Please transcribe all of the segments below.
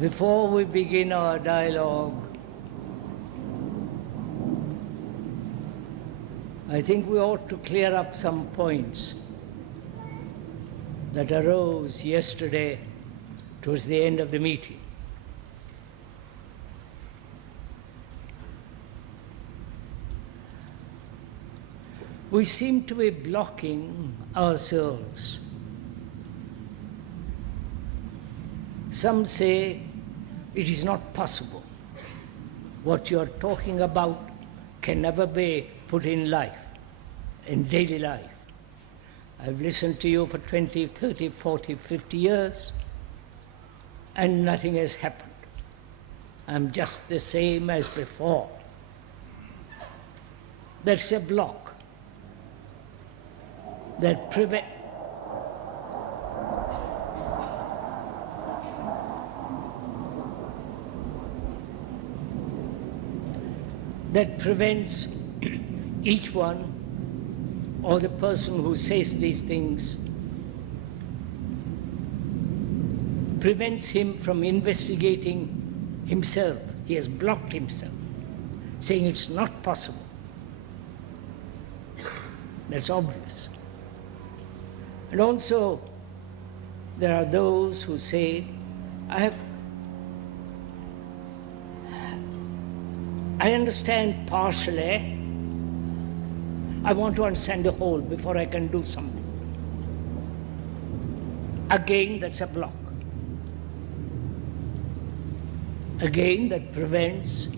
Before we begin our dialogue, I think we ought to clear up some points that arose yesterday towards the end of the meeting. We seem to be blocking ourselves. Some say it is not possible. What you are talking about can never be put in life, in daily life. I've listened to you for 20, 30, 40, 50 years, and nothing has happened. I'm just the same as before. That's a block that prevents each one or the person who says these things, prevents him from investigating himself. He has blocked himself, saying it's not possible. That's obvious. And also, there are those who say, I understand partially. I want to understand the whole before I can do something. Again, that's a block. Again, that prevents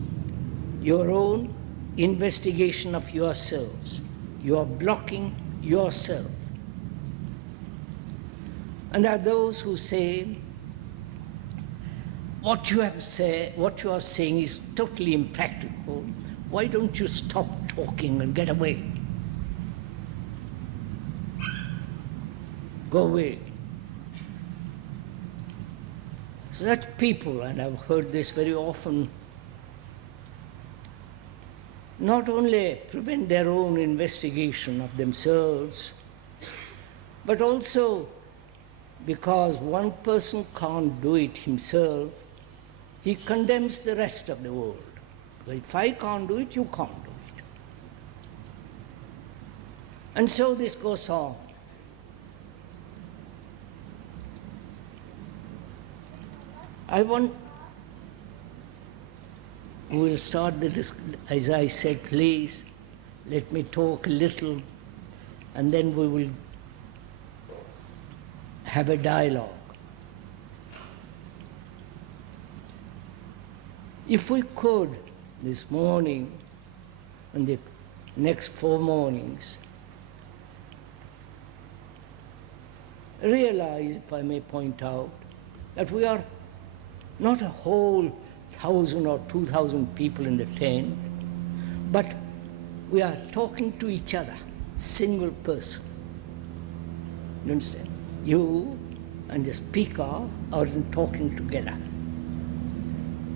your own investigation of yourselves. You are blocking yourself. And there are those who say, what you are saying is totally impractical. Why don't you stop talking and get away? Go away. Such people, and I've heard this very often, not only prevent their own investigation of themselves, but also because one person can't do it himself, he condemns the rest of the world. If I can't do it, you can't do it. And so this goes on. We'll start the discussion. As I said, please, let me talk a little, and then we will have a dialogue. If we could, this morning and the next 4 mornings, realize, if I may point out, that we are not a whole 1,000 or 2,000 people in the tent, but we are talking to each other, single person. You understand? You and the speaker are talking together.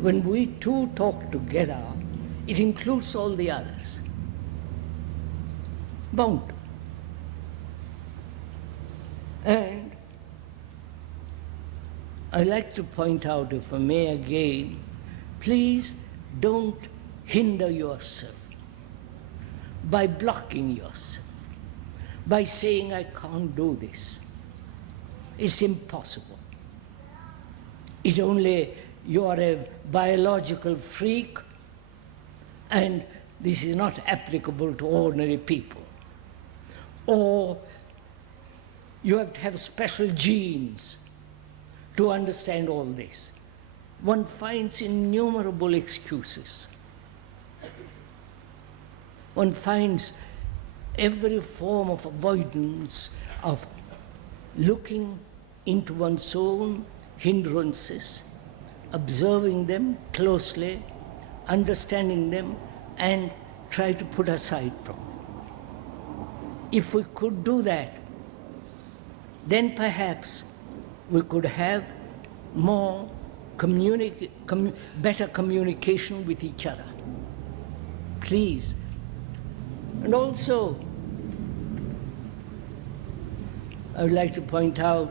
When we two talk together, it includes all the others. Bound to. And I'd like to point out, if I may again, please don't hinder yourself by blocking yourself, by saying, I can't do this. It's impossible. You are a biological freak, and this is not applicable to ordinary people. Or you have to have special genes to understand all this. One finds innumerable excuses. One finds every form of avoidance of looking into one's own hindrances, observing them closely, understanding them, and try to put aside from them. If we could do that, then perhaps we could have more better communication with each other. Please. And also, I would like to point out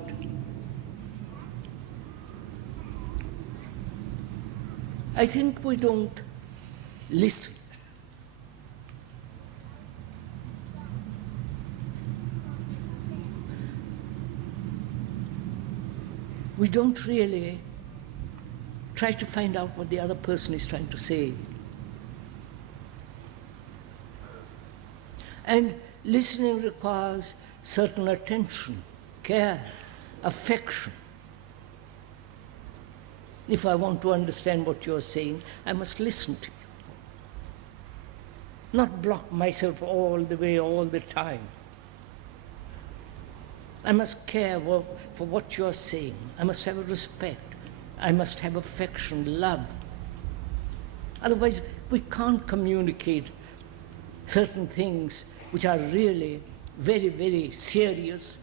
I think we don't listen. We don't really try to find out what the other person is trying to say. And listening requires certain attention, care, affection. If I want to understand what you're saying, I must listen to you. Not block myself all the way, all the time. I must care for what you're saying. I must have respect. I must have affection, love. Otherwise, we can't communicate certain things which are really very, very serious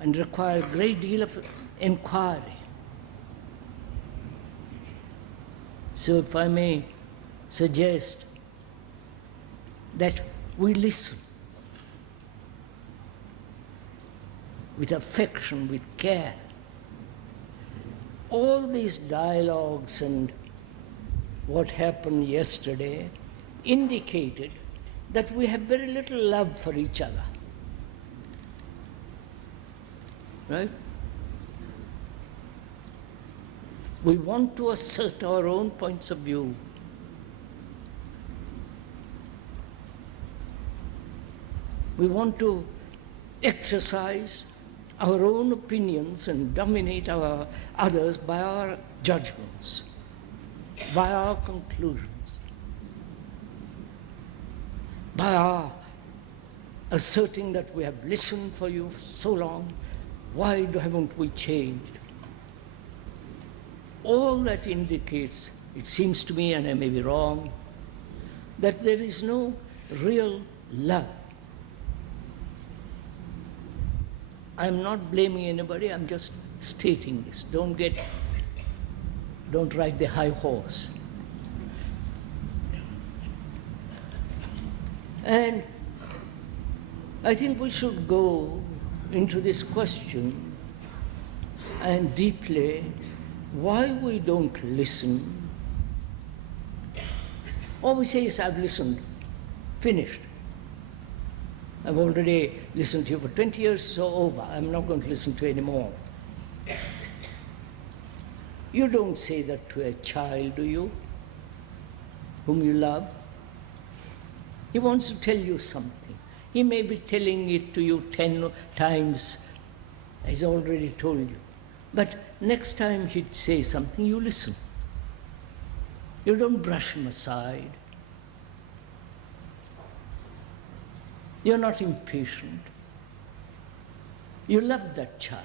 and require a great deal of inquiry. So if I may suggest that we listen with affection, with care. All these dialogues and what happened yesterday indicated that we have very little love for each other. Right? We want to assert our own points of view. We want to exercise our own opinions and dominate our others by our judgments, by our conclusions, by our asserting that we have listened for you so long, why haven't we changed? All that indicates, it seems to me, and I may be wrong, that there is no real love. I'm not blaming anybody, I'm just stating this. Don't ride the high horse. And I think we should go into this question and deeply why we don't listen. All we say is, I've listened, finished. I've already listened to you for 20 years, so over. I'm not going to listen to you anymore. You don't say that to a child, do you? Whom you love. He wants to tell you something. He may be telling it to you 10 times, as already told you. But next time he'd say something, you listen. You don't brush him aside. You're not impatient. You love that child.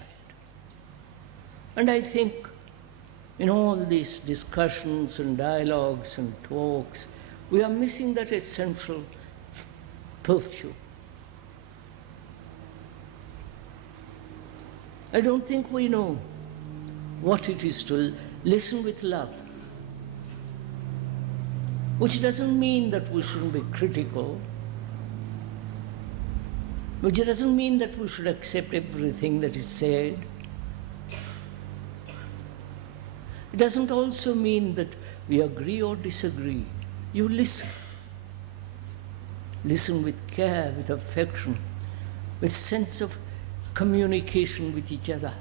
And I think in all these discussions and dialogues and talks, we are missing that essential perfume. I don't think we know what it is to listen with love, which doesn't mean that we shouldn't be critical, which doesn't mean that we should accept everything that is said. It doesn't also mean that we agree or disagree. You listen. Listen with care, with affection, with sense of communication with each other.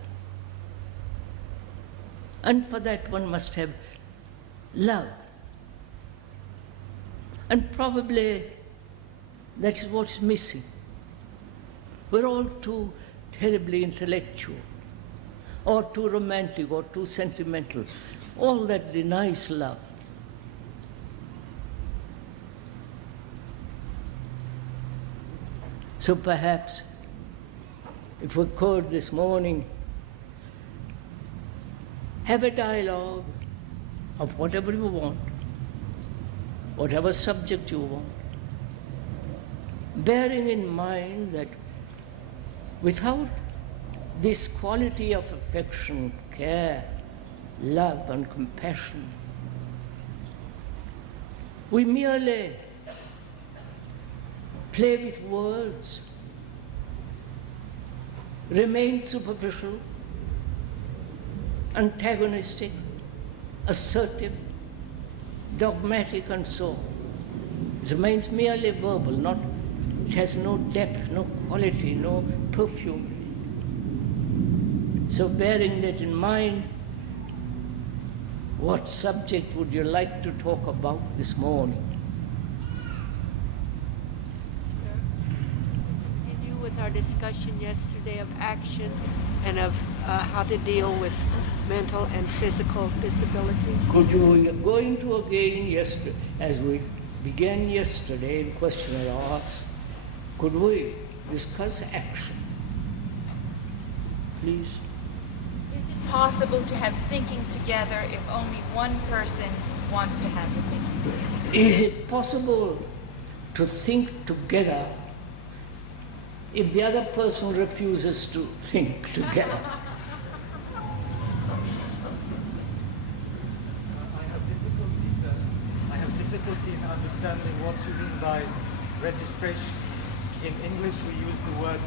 And for that one must have love. And probably that is what's missing. We're all too terribly intellectual, or too romantic, or too sentimental. All that denies love. So perhaps, if we could this morning have a dialogue of whatever you want, whatever subject you want, bearing in mind that without this quality of affection, care, love, and compassion, we merely play with words, remain superficial, antagonistic, assertive, dogmatic and so. It remains merely verbal, it has no depth, no quality, no perfume. So bearing that in mind, what subject would you like to talk about this morning? Continue with our discussion yesterday of action and of how to deal with mental and physical disabilities. Could you go into again yesterday, as we began yesterday in question and answer, could we discuss action? Please. Is it possible to have thinking together if only one person wants to have the thinking? Is it possible to think together if the other person refuses to think together? I have difficulty in understanding what you mean by registration. In English, we use the word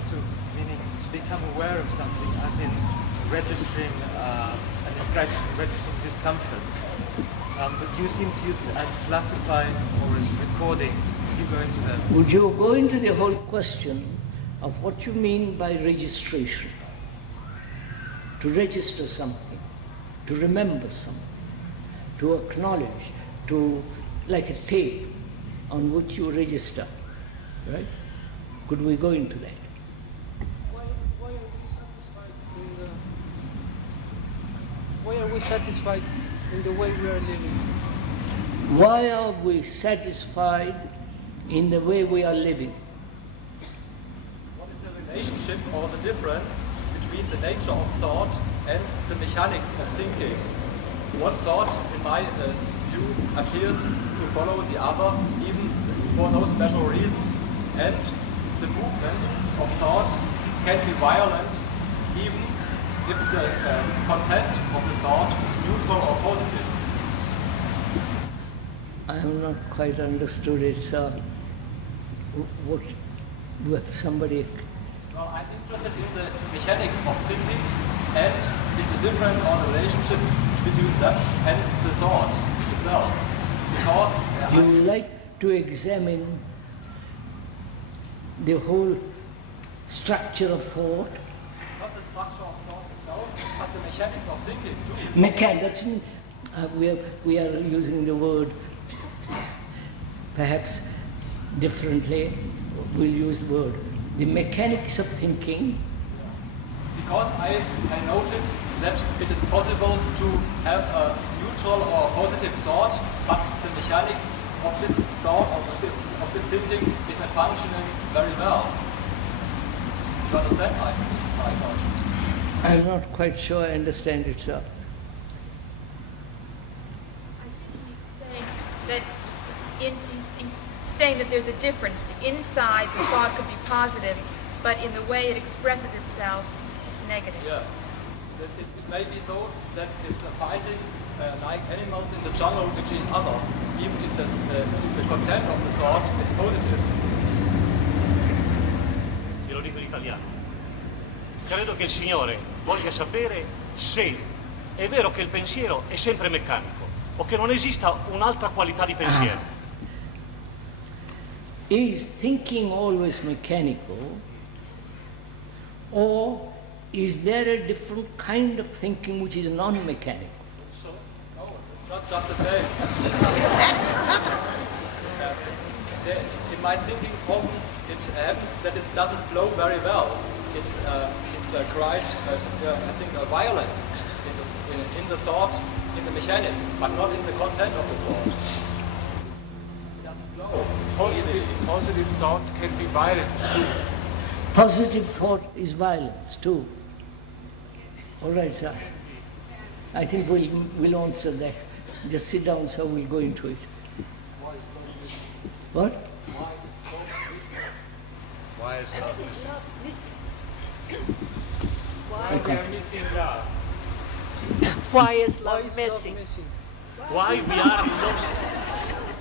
meaning to become aware of something, as in registering an impression, registering discomfort. But you seem to use it as classifying or as recording. You go into that. Would you go into the whole question of what you mean by registration? To register something, to remember something, to acknowledge, like a tape on which you register, right? Could we go into that? Why are we satisfied in the way we are living? Why are we satisfied in the way we are living? What is the relationship or the difference between the nature of thought and the mechanics of thinking? One thought, in my view, appears to follow the other even for no special reason, and the movement of thought can be violent even if the content of the thought is neutral or positive. I have not quite understood it, sir. What, somebody... Well, I'm interested in the mechanics of thinking and in the difference or the relationship between them and the thought itself. Because You would like to examine the whole structure of thought? not the structure of thought itself, but the mechanics of thinking too. That's we are using the word perhaps differently. We'll use the word. The mechanics of thinking. Because I noticed that it is possible to have a neutral or positive thought, but the mechanic of this thought, of this thinking, is not functioning very well. You understand my thought? I'm not quite sure I understand it, sir. I think he's saying that there's a difference. The inside, the thought could be positive, but in the way it expresses itself, it's negative. Yeah. That it may be so that it's a fighting like animals in the jungle with each other, even if the content of the thought is positive. Te lo dico in italiano. Credo che il Signore voglia sapere se è vero che il pensiero è sempre meccanico o che non esista un'altra qualità di pensiero. Is thinking always mechanical, or is there a different kind of thinking which is non-mechanical? No, it's not just the same. In my thinking, often it happens that it doesn't flow very well. It's quite, I think, a violence in the thought, in the mechanic, but not in the content of the thought. It doesn't flow. Positive thought can be violent too. Positive thought is violence too. All right, sir. I think we'll answer that. Just sit down, sir. We'll go into it. What? Why is love It's missing? love missing. Why we are missing love? Why is Why love is missing? love missing? Why we are in lost?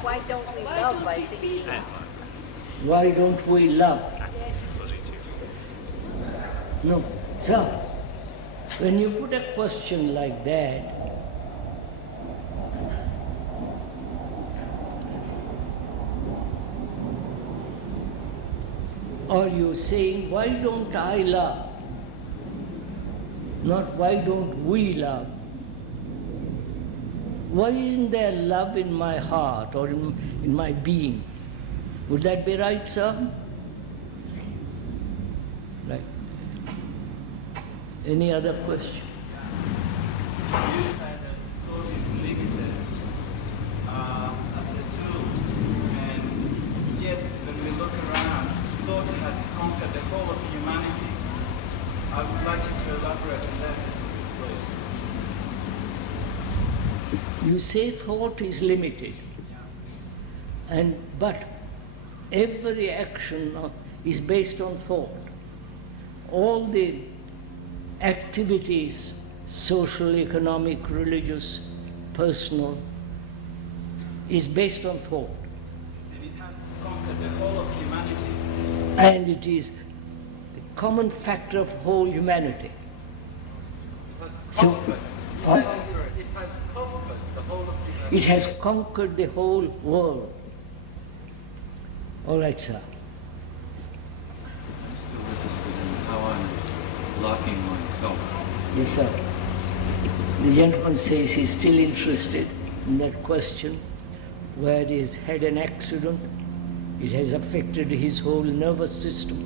Why don't we love by thinking? Why don't we love? No, sir. When you put a question like that, Or you're saying, why don't I love? Not why don't we love? Why isn't there love in my heart or in my being? Would that be right, sir? Right. Any other question? You said that thought is limited as a tool, and yet when we look around, thought has conquered the whole of humanity. I would like you to elaborate on that, please. You say thought is limited, but every action is based on thought. All the activities, social, economic, religious, personal, is based on thought. And it has conquered the whole of humanity. And it is the common factor of whole humanity. So, It has conquered the whole of humanity. it has conquered the whole world. All right, sir. I'm still interested in how I'm locking myself. Yes, sir. The gentleman says he's still interested in that question, where he's had an accident, it has affected his whole nervous system,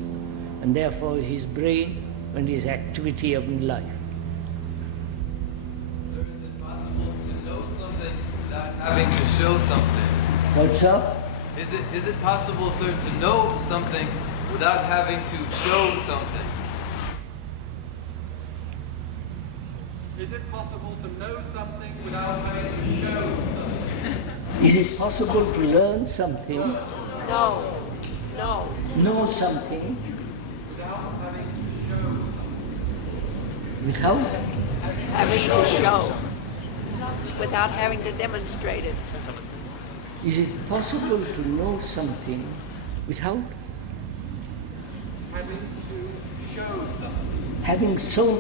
and therefore his brain and his activity of life. Sir, is it possible to know something without having to show something? What's up? Is it possible, sir, to know something without having to show something? Is it possible to know something without having to show something? Is it possible to learn something, No, no. know something, Without having to show something? without? Having to show, without having to demonstrate it. Is it possible to know something without Having to show something. having so,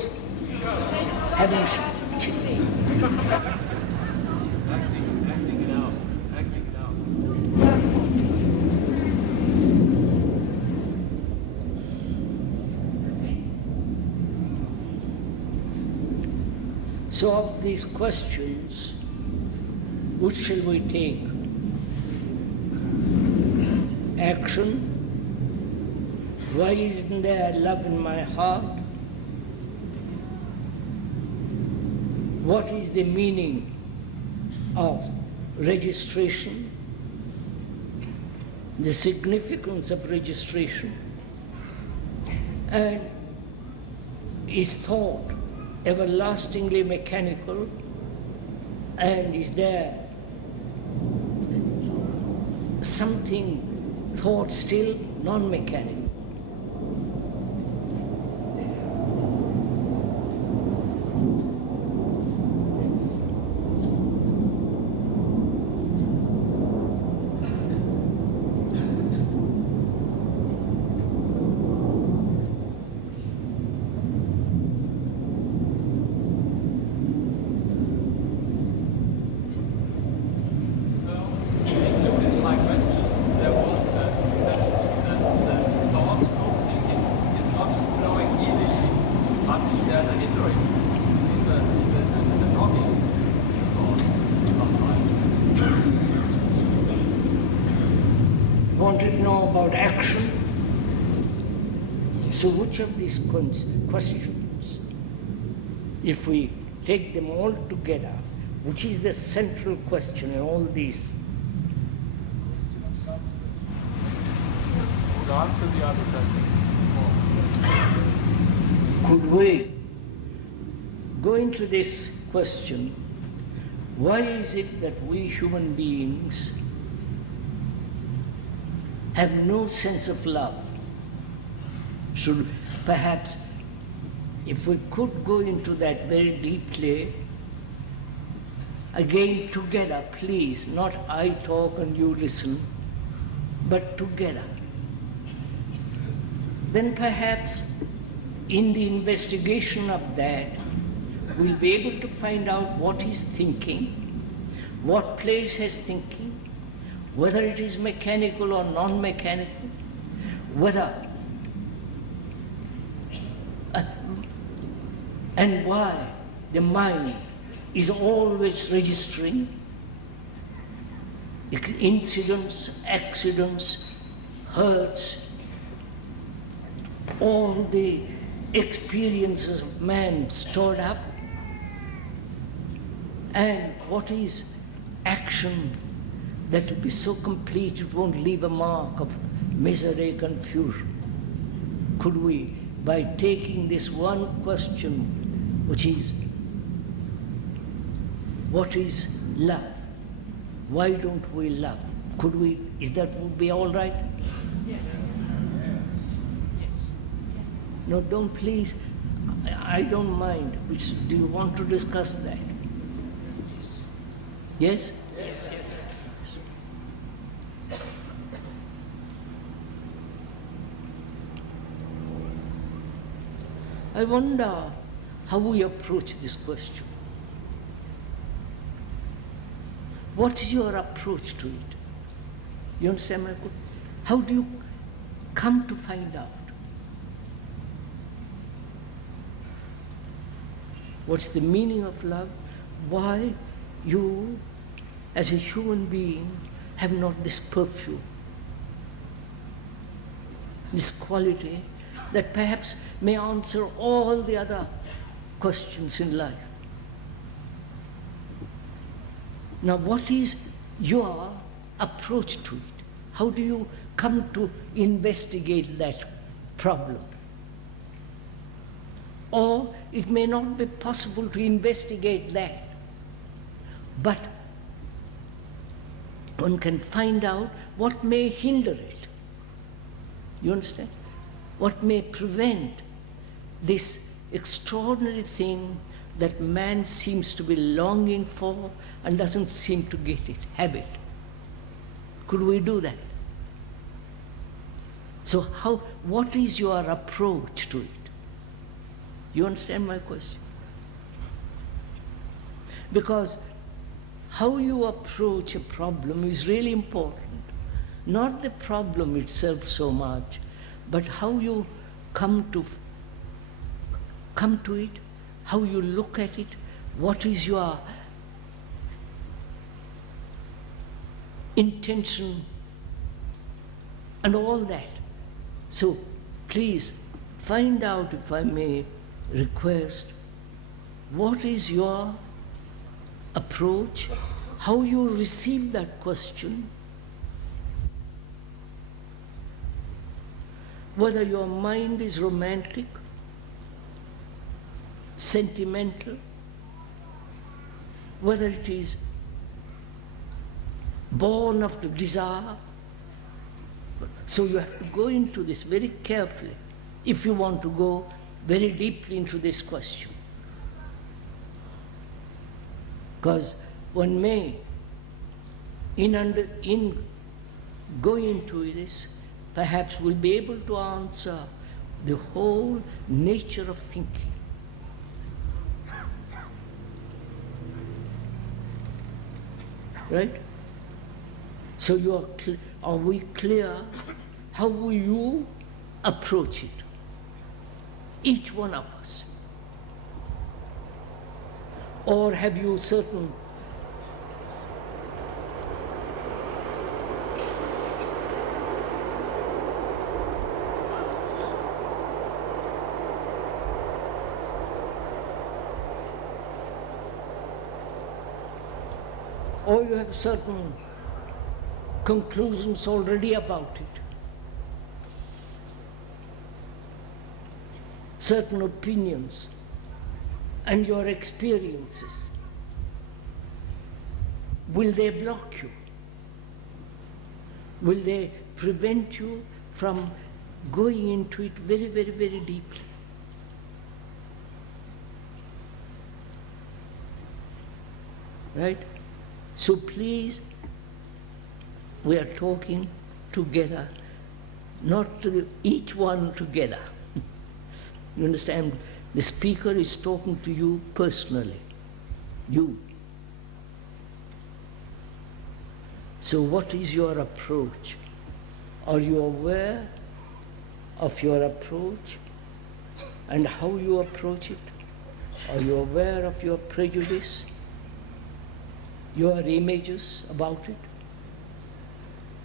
having Acting it out. Acting it out. So of these questions, which shall we take? Action. Why isn't there love in my heart? What is the meaning of registration? The significance of registration? And is thought everlastingly mechanical? And is there something thought still non-mechanical? Wanted to know about action. So which of these questions, if we take them all together, which is the central question in all these? Would answer the others, I think. Could we go into this question, why is it that we human beings have no sense of love? Should perhaps, if we could go into that very deeply, again together, please, not I talk and you listen, but together. Then perhaps in the investigation of that, we'll be able to find out what he's thinking, what place has thinking, whether it is mechanical or non-mechanical, whether and why the mind is always registering incidents, accidents, hurts, all the experiences of man stored up, and what is action that will be so complete it won't leave a mark of misery, confusion. Could we, by taking this one question, which is, what is love? Why don't we love? Could we, is that would be all right? Yes. No, don't please, I don't mind. Do you want to discuss that? Yes? Yes. I wonder how we approach this question. What is your approach to it? You understand my question? How do you come to find out? What's the meaning of love? Why you, as a human being, have not this perfume, this quality that perhaps may answer all the other questions in life. Now, what is your approach to it? How do you come to investigate that problem? Or it may not be possible to investigate that, but one can find out what may hinder it. You understand? What may prevent this extraordinary thing that man seems to be longing for and doesn't seem to get it, have it. Could we do that? So what is your approach to it? You understand my question? Because how you approach a problem is really important. Not the problem itself so much, but how you come to it, how you look at it, what is your intention, and all that. So please find out, if I may request, what is your approach, how you receive that question, whether your mind is romantic, sentimental, whether it is born of the desire. So you have to go into this very carefully if you want to go very deeply into this question. Because one may, in going into this, perhaps will be able to answer the whole nature of thinking. Right? So are we clear? How will you approach it? Each one of us. Or have you certain or you have certain conclusions already about it, certain opinions and your experiences? Will they block you? Will they prevent you from going into it very, very, very deeply? Right? So please, we are talking together, not to each one together. You understand? The speaker is talking to you personally. You. So what is your approach? Are you aware of your approach and how you approach it? Are you aware of your prejudice, your images about it,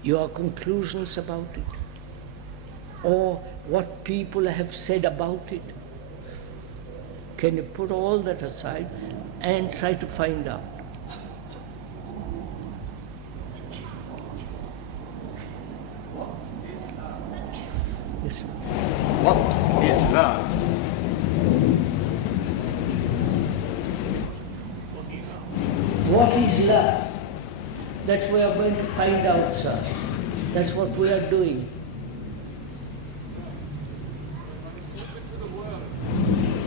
your conclusions about it, or what people have said about it? Can you put all that aside and try to find out? Yes, sir. What is love? What is love? That we are going to find out, sir. That's what we are doing.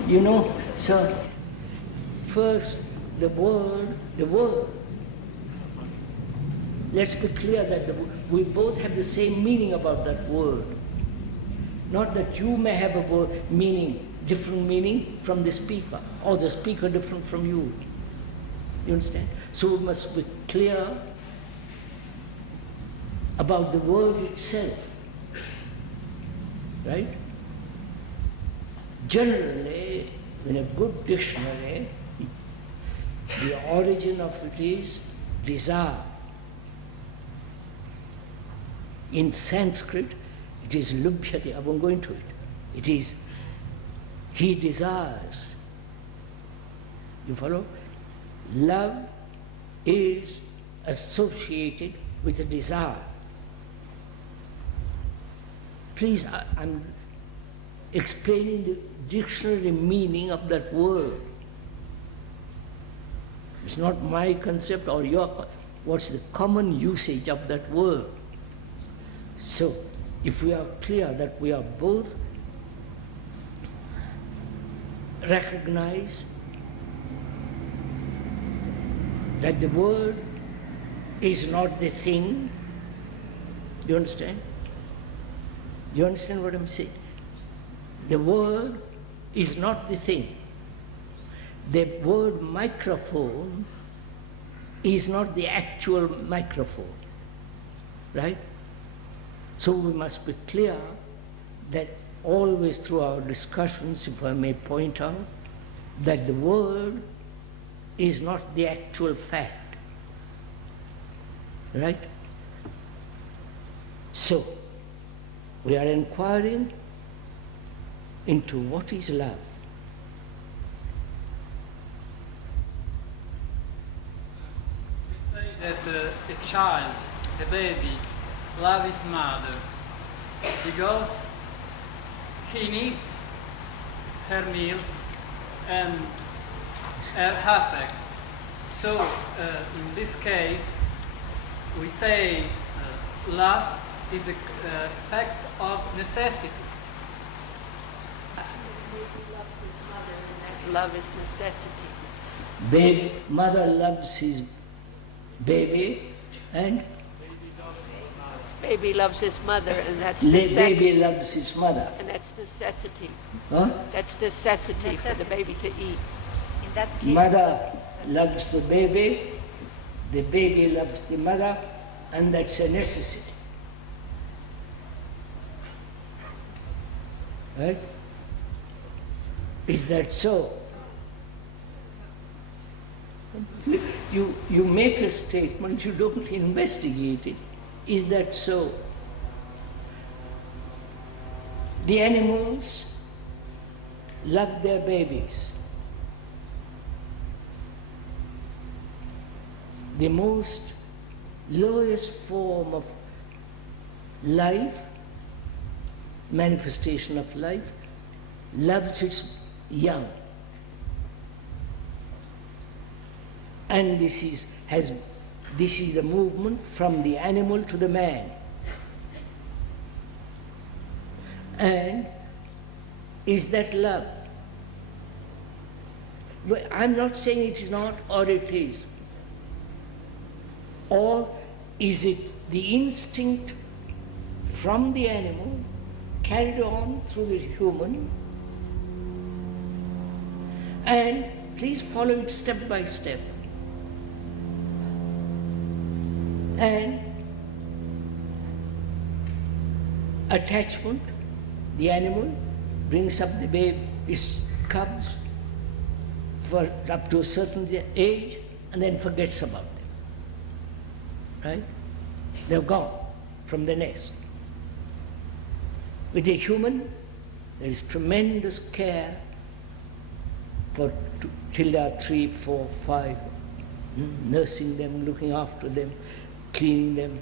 You know, sir, first the word. Let's be clear that we both have the same meaning about that word. Not that you may have a word different meaning from the speaker, or the speaker different from you. You understand? So we must be clear about the word itself. Right? Generally, in a good dictionary, the origin of it is desire. In Sanskrit, it is lubhyati. I won't go into it. It is, he desires. You follow? Love is associated with a desire. Please, I'm explaining the dictionary meaning of that word. It's not my concept or your, what's the common usage of that word. So, if we are clear that we are both recognize that the word is not the thing, do you understand? Do you understand what I'm saying? The word is not the thing. The word microphone is not the actual microphone, right? So we must be clear that always through our discussions, if I may point out, that the word is not the actual fact, right? So, we are inquiring into what is love. We say that a child, a baby, loves his mother because he needs her milk and her affect. So, in this case, we say love is a fact of necessity. Baby loves his mother, and that love is necessity. Mother loves his baby, and Baby loves his mother, and that's necessity. baby loves his mother. And that's necessity. Huh? That's necessity for the baby to eat. In that case, Mother loves the baby loves the mother, and that's a necessity. Right? Is that so? You make a statement, you don't investigate it. Is that so? The animals love their babies. The most lowest form of life, manifestation of life, loves its young. And this is the movement from the animal to the man. And is that love? Well, I'm not saying it is not or it is. Or is it the instinct from the animal carried on through the human? And please follow it step by step. And attachment, the animal brings up the baby, its cubs, for up to a certain age and then forgets about them. Right? They're gone from the nest. With a human, there is tremendous care for till they are 3, 4, 5, nursing them, looking after them, cleaning them,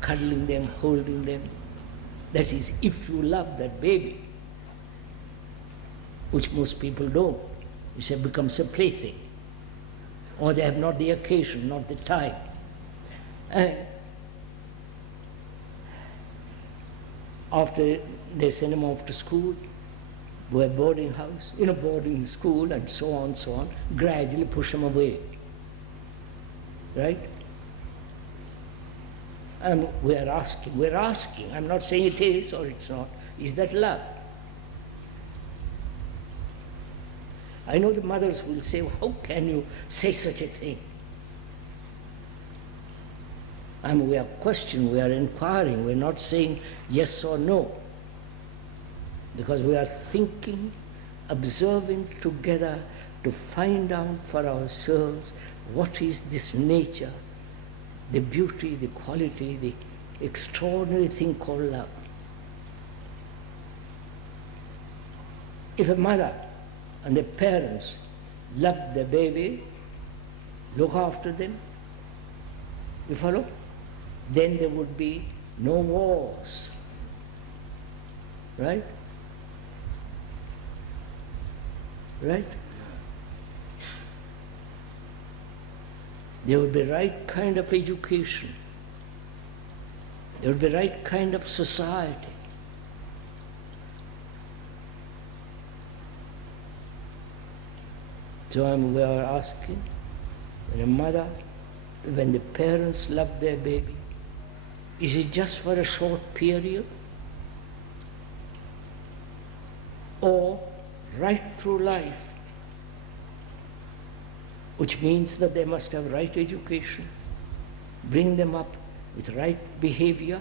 cuddling them, holding them. That is, if you love that baby, which most people don't. It becomes a plaything. Or they have not the occasion, not the time. And after they send them off to school, to a boarding house, in a boarding school, and so on, gradually push them away. Right? And we're asking, I'm not saying it is or it's not, is that love? I know the mothers will say, how can you say such a thing? And we are questioning, we are inquiring, we're not saying yes or no. Because we are thinking, observing together to find out for ourselves what is this nature, the beauty, the quality, the extraordinary thing called love. If a mother and the parents love the baby, look after them, you follow? Then there would be no wars, right? Right? There would be right kind of education. There would be right kind of society. So we are asking, when a mother, when the parents love their baby, is it just for a short period? Or right through life? Which means that they must have right education, bring them up with right behavior,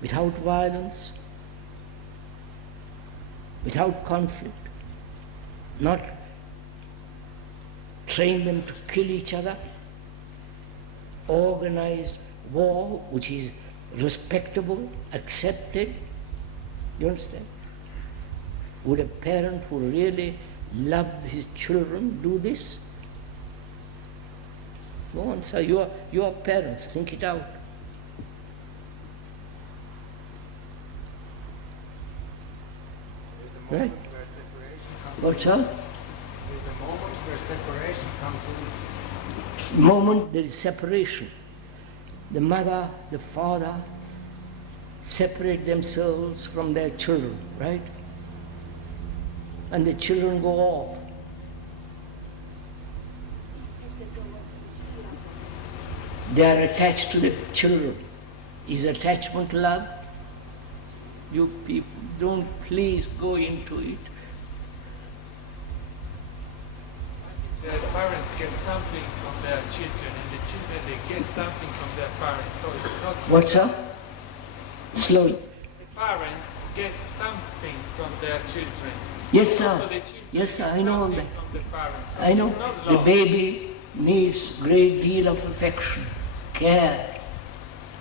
without violence, without conflict, not train them to kill each other, organized war which is respectable, accepted. You understand? Would a parent who really loved his children do this? Go on, sir, you are parents, think it out. There's a Right? moment where separation comes What's in. up? There's a moment where separation comes in. The moment there is separation, the mother, the father separate themselves from their children, right? And the children go off. They are attached to the children. Is attachment love? You people, don't please go into it. The parents get something from their children, and the children they get something from their parents. So it's not. What's up? Slowly. The parents get something from their children. Yes, sir. So the children Yes, sir. get I know all something that. from the parents. So I know. it's not The love. baby needs great deal of affection, care.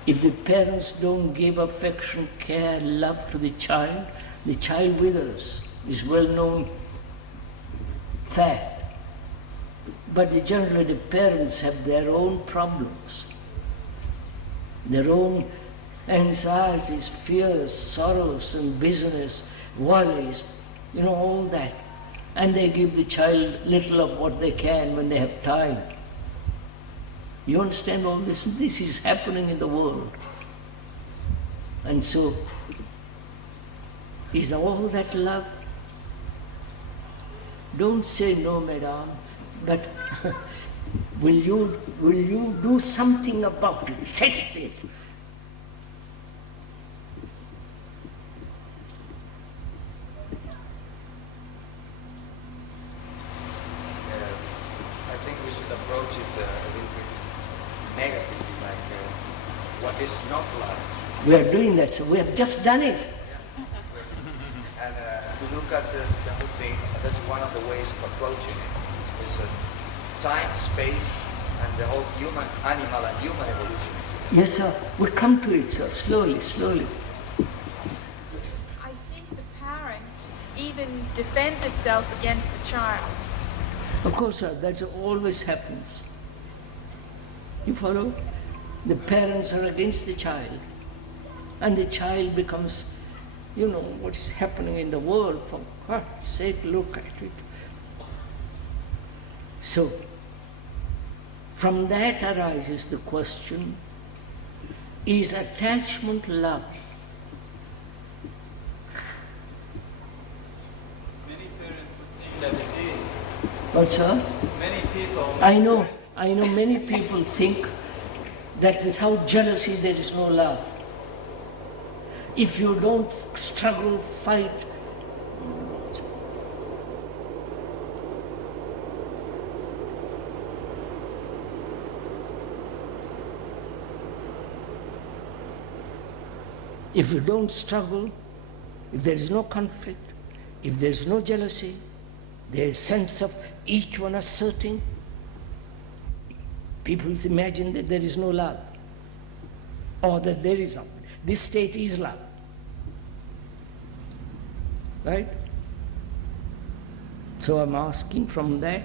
If the parents don't give affection, care, love to the child withers. It's well-known fact. But generally the parents have their own problems, their own anxieties, fears, sorrows and business, worries, all that. And they give the child little of what they can when they have time. You understand all this? This is happening in the world. And so, is all that love? Don't say no, madam, but will you do something about it? Test it. I think we should approach it a little bit negatively, like what is not love. We are doing that, so we have just done it. And to look at the whole thing, that's one of the ways of approaching it. Is time, space, and the whole human, animal, and human evolution. Yes, sir. We come to it, sir, slowly, slowly. I think the parent even defends itself against the child. Of course, sir, that always happens. You follow? The parents are against the child, and the child becomes, you know, what's happening in the world, for God's sake, look at it. So, from that arises the question, is attachment love? Many parents would think that it is. What, sir? Many people. I know many people think that without jealousy there is no love. If you don't struggle, fight, if you don't struggle, if there is no conflict, if there is no jealousy, there is sense of each one asserting, people imagine that there is no love, or that there is love. This state is love. Right? So I'm asking from that,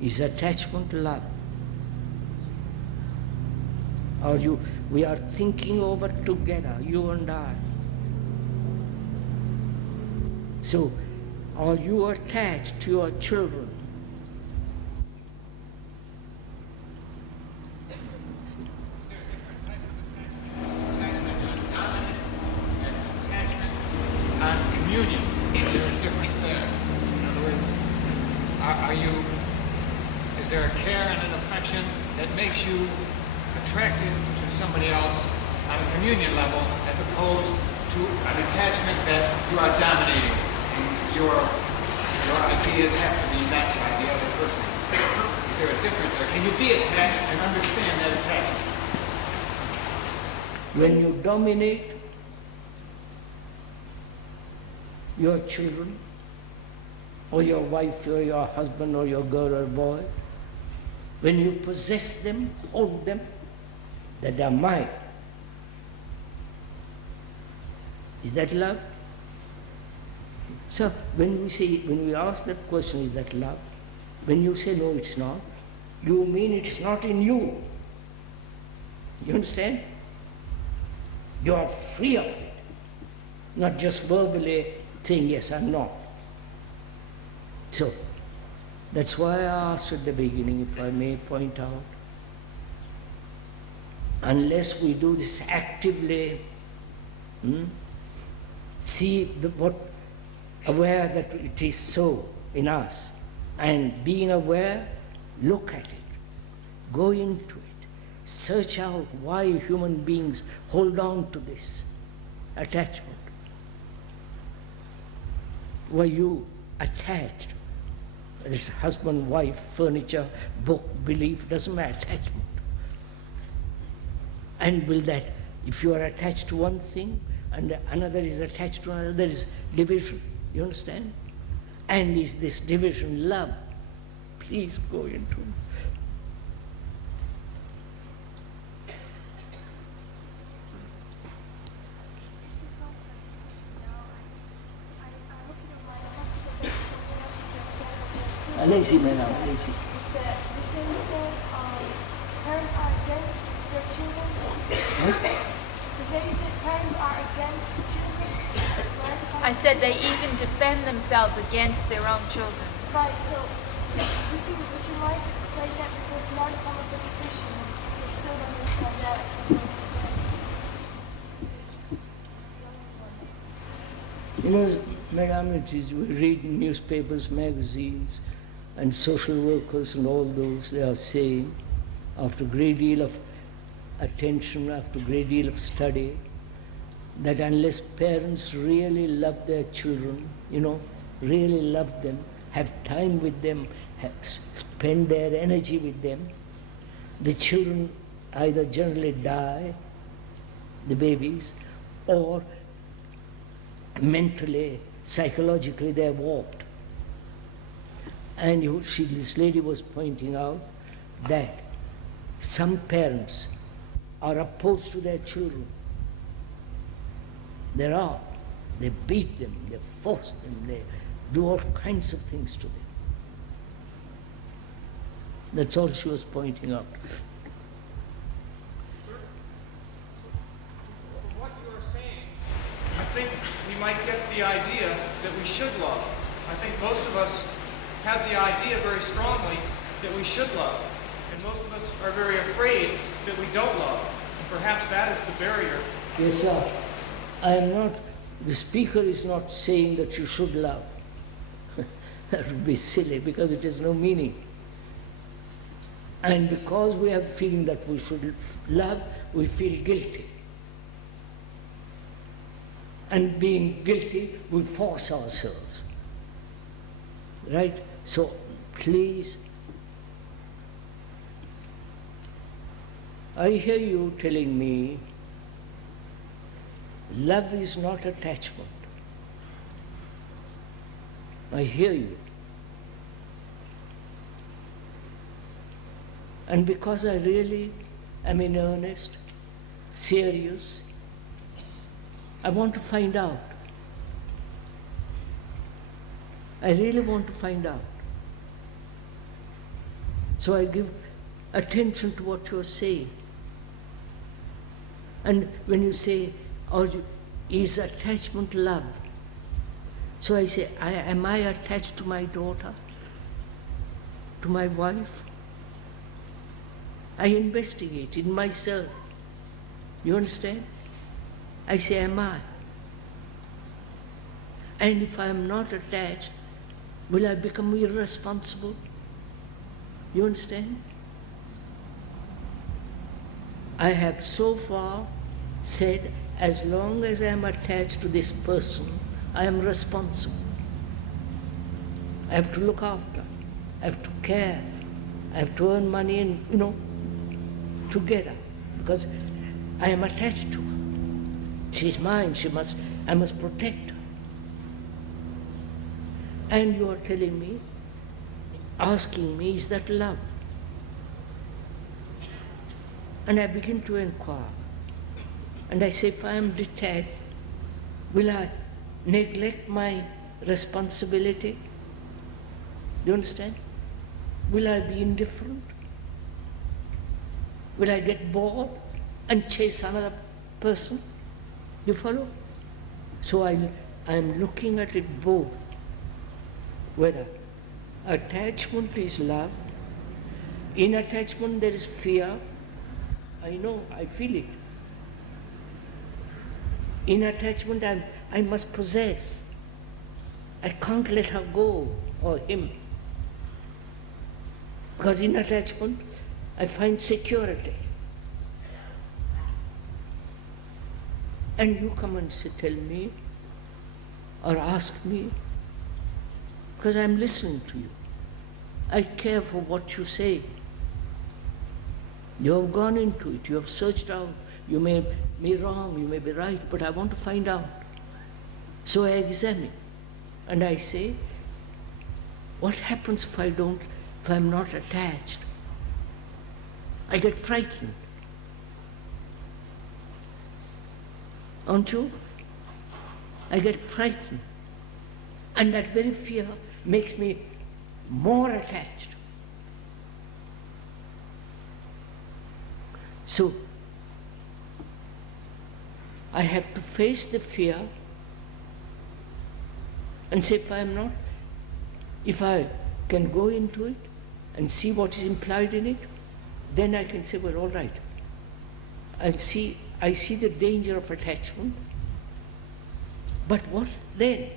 is attachment love? Or we are thinking over together, you and I. So, are you attached to your children? And communion, is there a difference there? In other words, is there a care and an affection that makes you attracted to somebody else on a communion level as opposed to an attachment that you are dominating and your ideas have to be met by the other person? Is there a difference there? Can you be attached and understand that attachment? When you dominate your children, or your wife, or your husband, or your girl or boy, when you possess them, hold them, that they are mine. Is that love? So when we ask that question, is that love? When you say no, it's not, you mean it's not in you. You understand? You are free of it, not just verbally saying yes or no. So that's why I asked at the beginning, if I may point out, unless we do this actively, aware that it is so in us, and being aware, look at it, go into it, search out why human beings hold on to this attachment. Why you attached? This husband, wife, furniture, book, belief, doesn't matter, attachment. And will that, if you are attached to one thing and another is attached to another, there is division. You understand? And is this division love? Please go into it. Lazy man, lazy. Parents are against their children. Because they said parents are against children. I said they even defend themselves against their own children. Right, so would you like to explain that? Because a lot of them are very Christian and they still don't understand that. You know, Madam, we read newspapers, magazines, and social workers and all those, they are saying, after a great deal of attention, after a great deal of study, that unless parents really love their children, really love them, have time with them, spend their energy with them, the children either generally die, the babies, or mentally psychologically they're warped. And this lady was pointing out that some parents are opposed to their children. There are. They beat them, they force them, they do all kinds of things to them. That's all she was pointing out. From what you are saying, I think we might get the idea that we should love. I think most of us have the idea very strongly that we should love. And most of us are very afraid that we don't love. And perhaps that is the barrier. Yes, sir. I am not, the speaker is not saying that you should love. That would be silly because it has no meaning. And because we have a feeling that we should love, we feel guilty. And being guilty, we force ourselves. Right? So, please, I hear you telling me love is not attachment. I hear you. And because I really am in earnest, serious, I want to find out. I really want to find out. So I give attention to what you're saying. And when you say, is attachment love? So I say, am I attached to my daughter? To my wife? I investigate in myself. You understand? I say, am I? And if I am not attached, will I become irresponsible? You understand? I have so far said, as long as I am attached to this person, I am responsible. I have to look after, I have to care, I have to earn money and, together, because I am attached to her. She's mine, I must protect her. And you are telling me, asking me, is that love? And I begin to inquire. And I say, if I am detached, will I neglect my responsibility? Do you understand? Will I be indifferent? Will I get bored and chase another person? You follow? So I am looking at it both. Whether attachment is love, in attachment there is fear. I know, I feel it. In attachment I must possess. I can't let her go or him. Because in attachment I find security. And you come and tell me or ask me, because I'm listening to you. I care for what you say. You have gone into it, you have searched out. You may be wrong, you may be right, but I want to find out. So I examine and I say, what happens if I'm not attached? I get frightened. Aren't you? I get frightened. And that very fear makes me more attached. So, I have to face the fear and say, if I can go into it and see what is implied in it, then I can say, well, all right. I see the danger of attachment, but what then?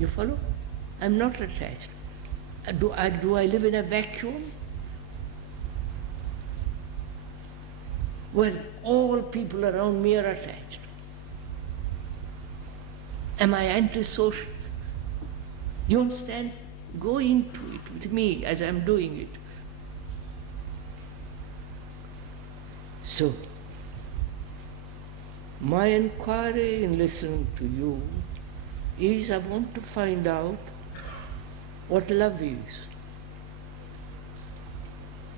You follow? I'm not attached. Do I live in a vacuum? Well, all people around me are attached. Am I antisocial? You understand? Go into it with me as I'm doing it. So, My inquiry in listening to you is I want to find out what love is.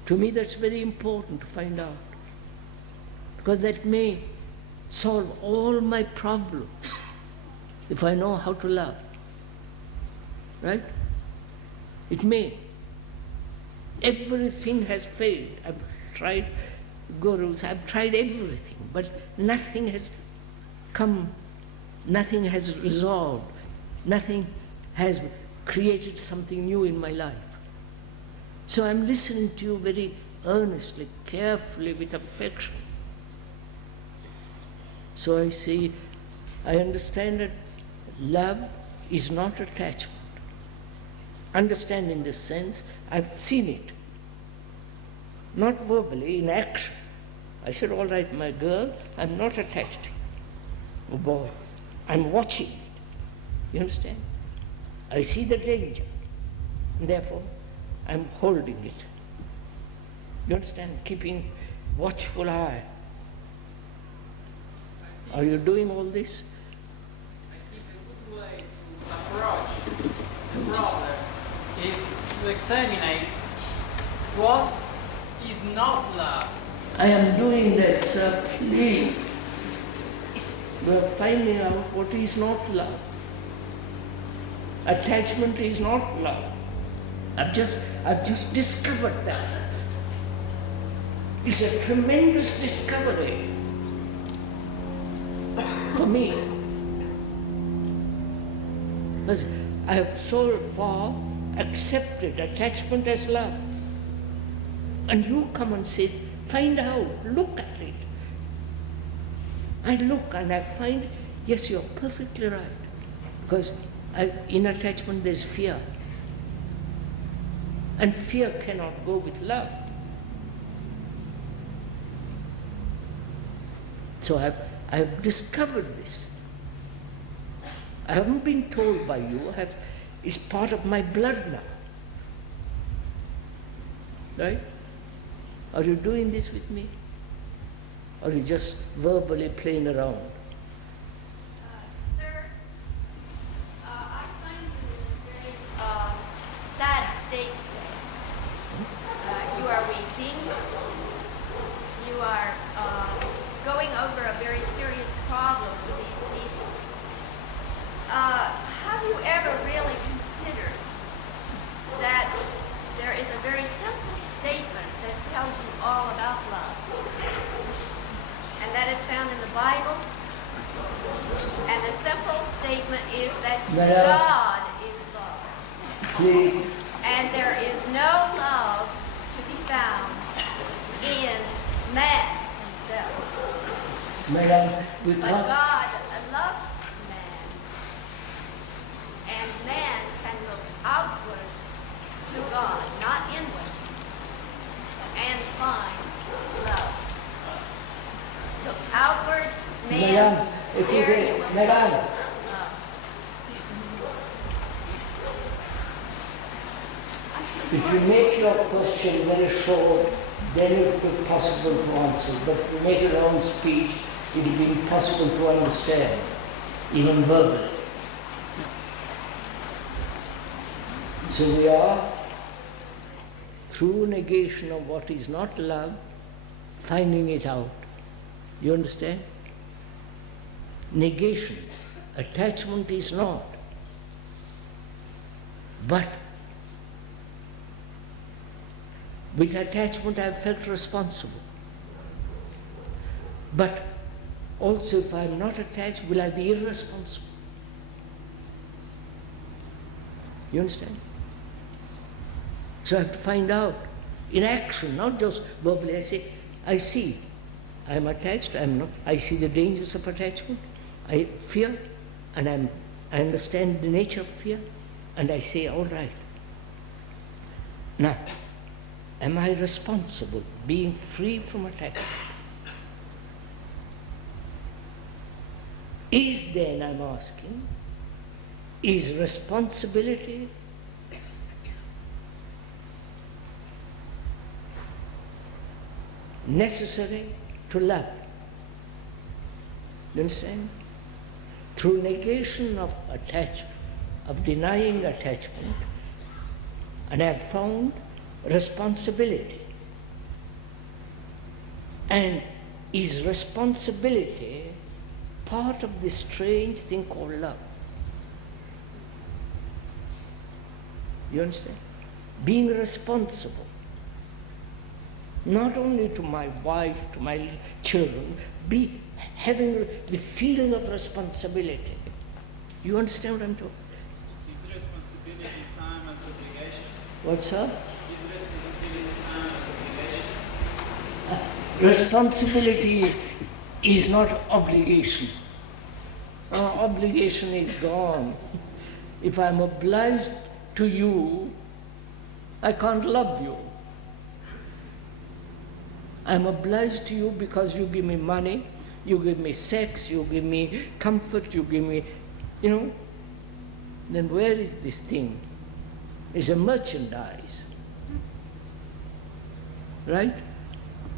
To me, that's very important to find out, because that may solve all my problems if I know how to love. Right? It may. Everything has failed. I've tried gurus, I've tried everything, but nothing has come, nothing has resolved, nothing has created something new in my life. So I'm listening to you very earnestly, carefully, with affection. So I see, I understand that love is not attachment. Understand in this sense, I've seen it. Not verbally, in action. I said, all right, my girl, I'm not attached to you. Oh boy, I'm watching it. You understand? I see the danger. And therefore, I'm holding it. You understand? Keeping watchful eye. Are you doing all this? I think a good way to approach the problem is to examine what is not love. I am doing that, sir, please. We are finding out what is not love. Attachment is not love. I've just discovered that. It's a tremendous discovery for me. Because I have so far accepted attachment as love. And you come and say, find out, look at it. I look and I find, yes, you're perfectly right. Because in attachment there's fear. And fear cannot go with love. So I have discovered this. I haven't been told by you, it's part of my blood now. Right? Are you doing this with me? Or are you just verbally playing around? Sir, I find you in a very sad state today. You are weeping. You are going over a very serious problem with these people. Have you ever really considered that there is a very simple statement that tells you all about love? And that is found in the Bible. And the simple statement is that God is love. Please. And there is no love to be found in man himself. Madam, we But can't. God loves man. And man can look outward to God, not inward, and find love. Look outward, man, Madam, there you will find Madam. love. If you make your question very short, then it will be possible to answer. But if you make a long speech, it will be impossible to understand, even verbally. So we are, through negation of what is not love, finding it out. You understand? Negation. Attachment is not. But with attachment I have felt responsible. But also if I am not attached, will I be irresponsible? You understand? So I have to find out in action, not just verbally. I say, I see, I am attached, I am not. I see the dangers of attachment, I fear, and I understand the nature of fear, and I say, all right. Now, am I responsible, being free from attachment? Is then, I'm asking, is responsibility necessary to love? You understand? Through negation of attachment, of denying attachment, and I have found responsibility. And is responsibility part of this strange thing called love? You understand? Being responsible, not only to my wife, to my children, having the feeling of responsibility. You understand what I'm talking? Is responsibility same as obligation? What's up? Is responsibility same as obligation? Responsibility is not obligation. Obligation is gone. If I'm obliged to you, I can't love you. I'm obliged to you because you give me money, you give me sex, you give me comfort, you give me, then where is this thing? It's a merchandise. Right?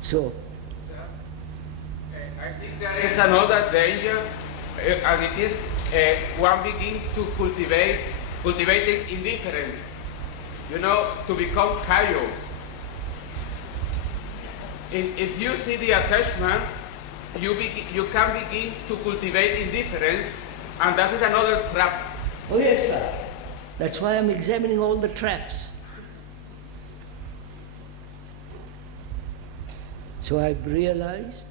So, I think there is another danger, and it is one begin to cultivating indifference, to become chaos. If you see the attachment, you can begin to cultivate indifference, and that is another trap. oh yes, sir. That's why I'm examining all the traps. So I've realized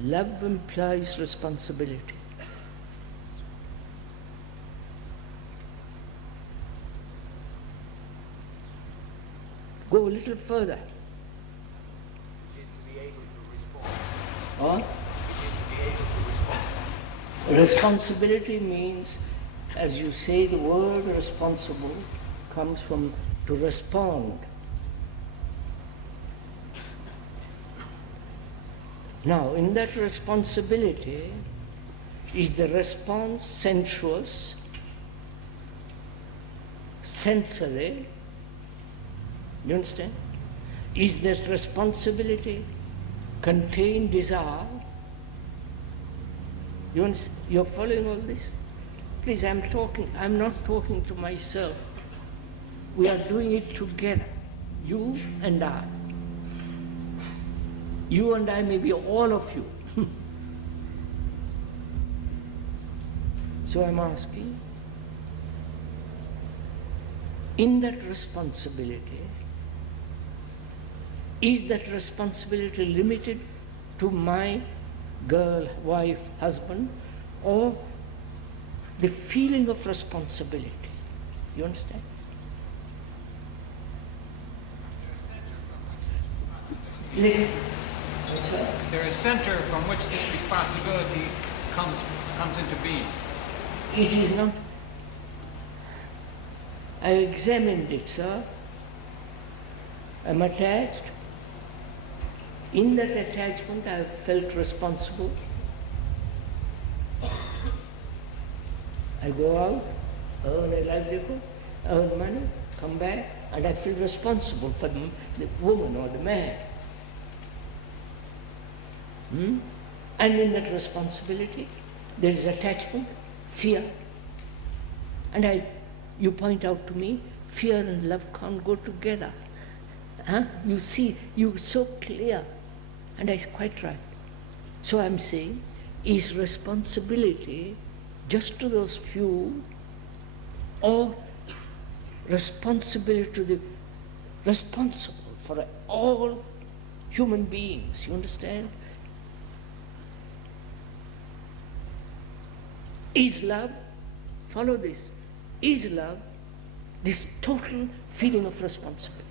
love implies responsibility. Go a little further. Which is to be able to respond. Huh? Which is to be able to respond. Responsibility means, as you say, the word responsible comes from to respond. Now, in that responsibility, is the response sensuous, sensory? You understand? Is that responsibility contain desire? You're following all this? Please, I'm not talking to myself. We are doing it together, you and I. You and I, maybe all of you. So I'm asking, in that responsibility, is that responsibility limited to my girl, wife, husband, or the feeling of responsibility? You understand? Is there a center from which this responsibility comes into being? It is not. I examined it, sir. I'm attached. In that attachment, I have felt responsible. I go out, earn a livelihood, earn money, come back, and I feel responsible for the woman or the man. And in that responsibility, there is attachment, fear. And you point out to me, fear and love can't go together. You see, you're so clear. And that's quite right. So I'm saying, is responsibility just to those few, or responsibility to the responsible for all human beings? You understand? Is love, follow this, is love this total feeling of responsibility?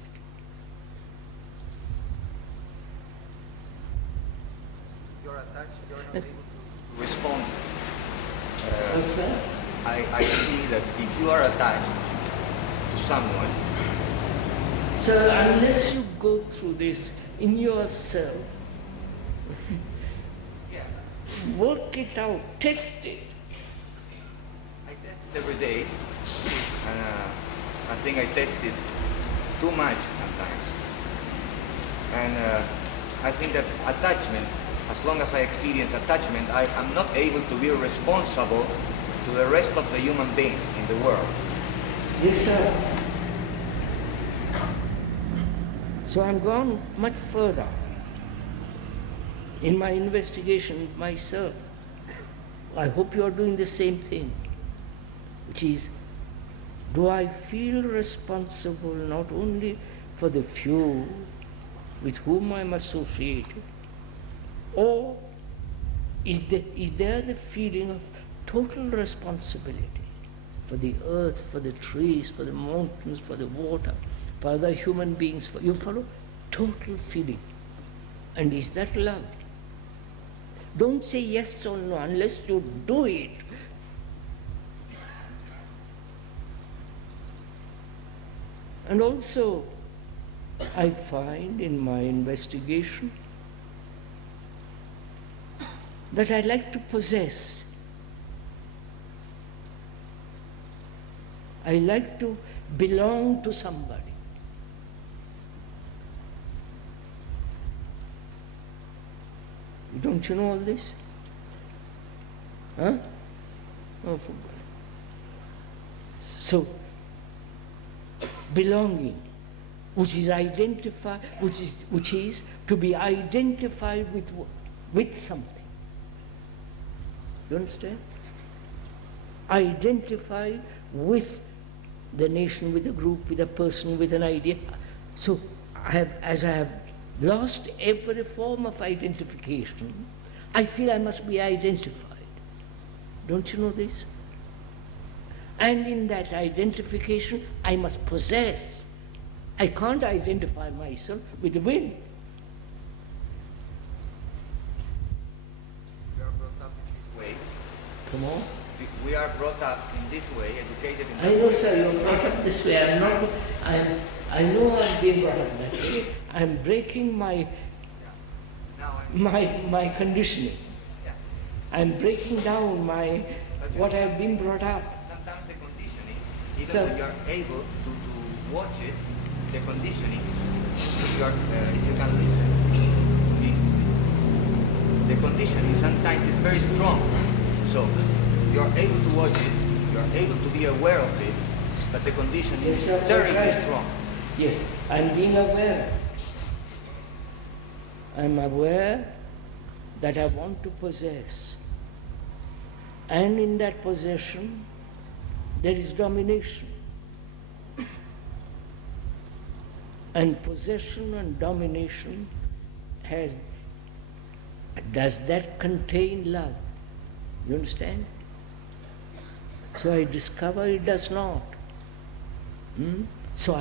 If you're attached, you're not able to respond. What's that? I see that if you are attached to someone, So unless you go through this in yourself, work it out, test it. I test it every day, and I think I test it too much sometimes. And I think that attachment as long as I experience attachment, I am not able to be responsible to the rest of the human beings in the world. Yes, sir. So I'm gone much further in my investigation myself. I hope you are doing the same thing, which is, do I feel responsible not only for the few with whom I'm associated, or is there the feeling of total responsibility for the earth, for the trees, for the mountains, for the water, for other human beings? You follow? Total feeling. And is that love? Don't say yes or no unless you do it. And also, I find in my investigation that I like to possess. I like to belong to somebody. Don't you know all this? Huh? Oh, for God. So, belonging, which is to be identified with something. You understand? Identified with the nation, with a group, with a person, with an idea. So, as I have lost every form of identification, I feel I must be identified. Don't you know this? And in that identification, I must possess. I can't identify myself with the wind. We are brought up in this way. Come on. We are brought up in this way, educated in I know, sir, you're brought up this way. I know I'm being brought up that way. I'm breaking my conditioning. I'm breaking down what I've been brought up. Sometimes the conditioning, even when you are able to watch it, the conditioning, if you can listen to me, the conditioning sometimes is very strong. So you are able to watch it, you are able to be aware of it, but the conditioning is terribly strong. Yes, I'm being aware. I'm aware that I want to possess. And in that possession, there is domination. And possession and domination does that contain love? You understand? So I discover it does not. So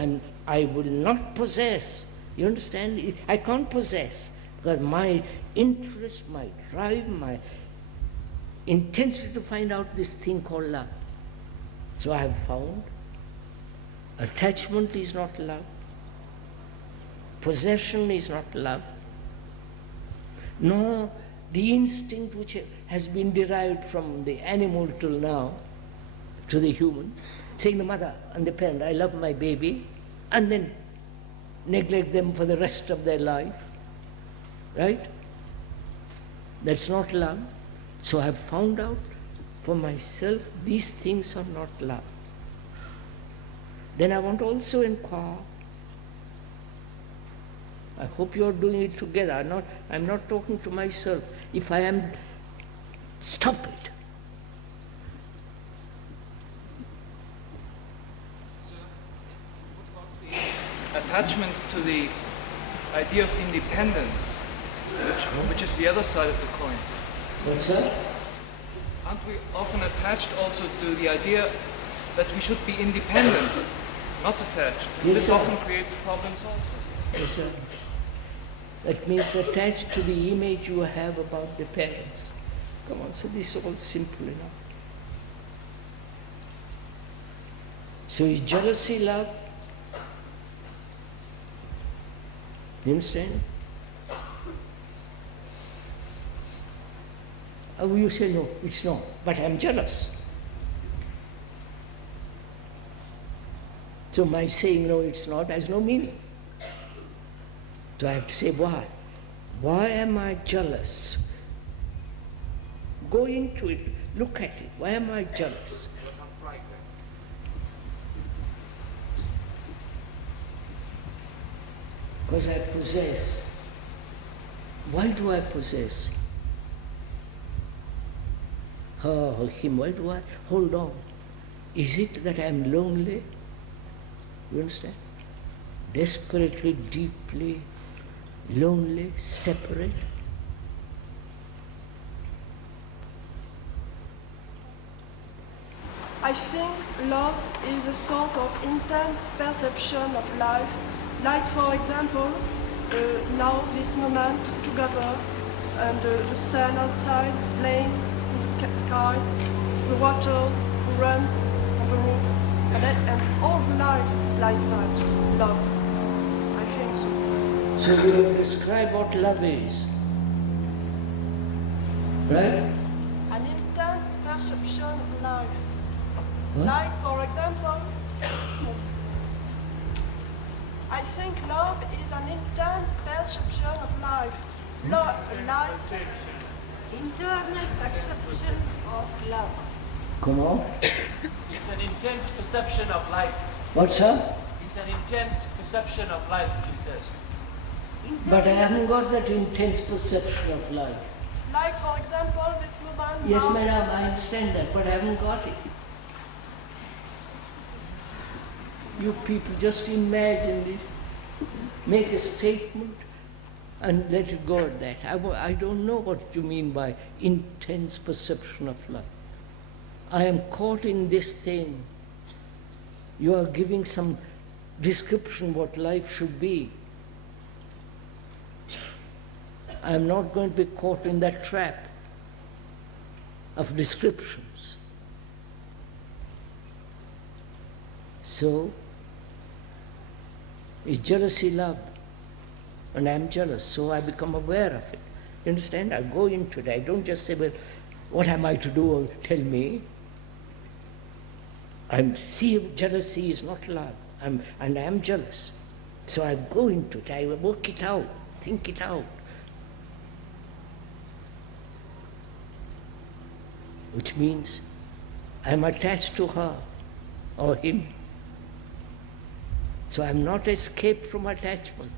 I will not possess. You understand? I can't possess because my interest, my drive, my intensity to find out this thing called love. So I have found attachment is not love. Possession is not love. Nor the instinct which has been derived from the animal till now to the human, saying the mother and the parent, I love my baby, and then neglect them for the rest of their life. Right? That's not love. So I have found out for myself these things are not love. Then I want to also inquire. I hope you are doing it together. I'm not talking to myself. If I am, stop it. Attachment to the idea of independence, which is the other side of the coin. What's that? Aren't we often attached also to the idea that we should be independent, not attached? Yes, This sir. often creates problems also. Yes, sir. That means attached to the image you have about the parents. Come on, so this is all simple enough. So is jealousy love? You understand? Oh, you say no, it's not, but I'm jealous. So my saying no, it's not has no meaning. So I have to say why? Why am I jealous? Go into it, look at it. Why am I jealous? Because I possess. Why do I possess her or him? Why do I hold on? Is it that I am lonely? You understand? Desperately, deeply lonely, separate. I think love is a sort of intense perception of life. Like, for example, now this moment together, and the sun outside, planes, the sky, the water, the runs on the roof, and all life is like that. Love. I think so. So you will describe what love is. Right? An intense perception of life. What? Like, for example, I think love is an intense perception of life. Life. Internal perception of love. Come on. It's an intense perception of life. What's that? It's an intense perception of life, she says. But I haven't got that intense perception of life. Like, for example, this moment. Yes, now, madam, I understand that, but I haven't got it. You people just imagine this, make a statement and let it go at that. I don't know what you mean by intense perception of life. I am caught in this thing. You are giving some description what life should be. I am not going to be caught in that trap of descriptions. So, is jealousy love? And I am jealous, so I become aware of it. You understand? I go into it. I don't just say, well, what am I to do? Tell me. I see jealousy is not love, and I am jealous. So I go into it. I work it out, think it out. Which means I am attached to her or him. So I am not escaped from attachment.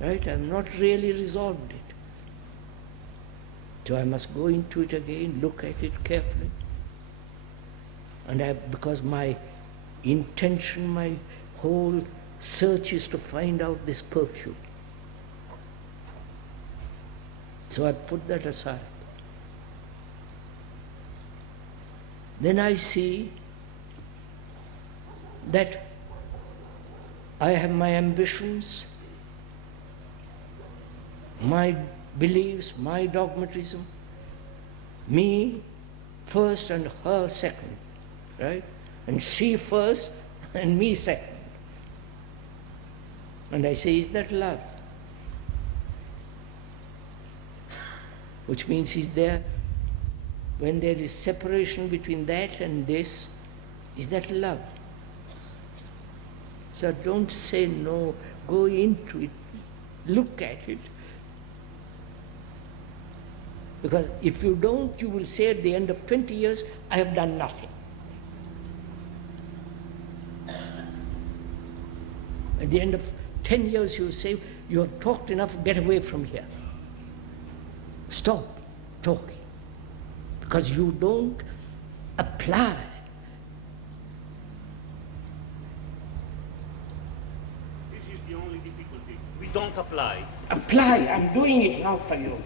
Right? I have not really resolved it. So I must go into it again, look at it carefully. And because my intention, my whole search is to find out this perfume. So I put that aside. Then I see that I have my ambitions, my beliefs, my dogmatism, me first and her second, right? And she first and me second. And I say, is that love? Which means is there, when there is separation between that and this, is that love? So don't say no, go into it, look at it. Because if you don't, you will say at the end of 20 years, I have done nothing. At the end of 10 years, you will say, you have talked enough, get away from here. Stop talking. Because you don't apply. This is the only difficulty. We don't apply. Apply, I'm doing it now for you.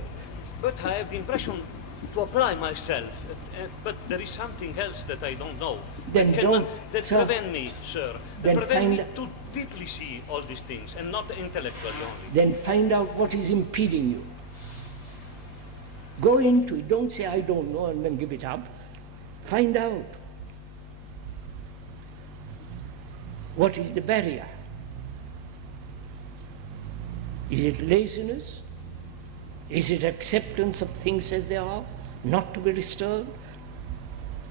But I have the impression to apply myself. But there is something else that I don't know. Then don't, that sir. prevent me, sir. Then That prevent me find- to deeply see all these things and not intellectually only. Then find out what is impeding you. Go into it. Don't say, I don't know, and then give it up. Find out. What is the barrier? Is it laziness? Is it acceptance of things as they are, not to be disturbed?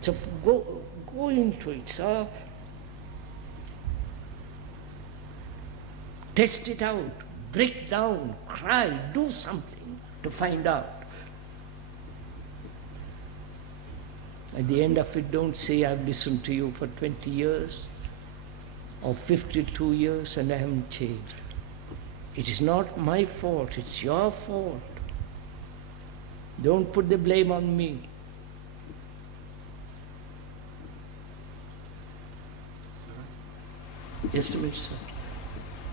So go into it, sir. Test it out. break down, cry, do something to find out. At the end of it, don't say, I've listened to you for 20 years or 52 years and I haven't changed. It is not my fault, it's your fault. Don't put the blame on me. Sir? Just a minute, sir.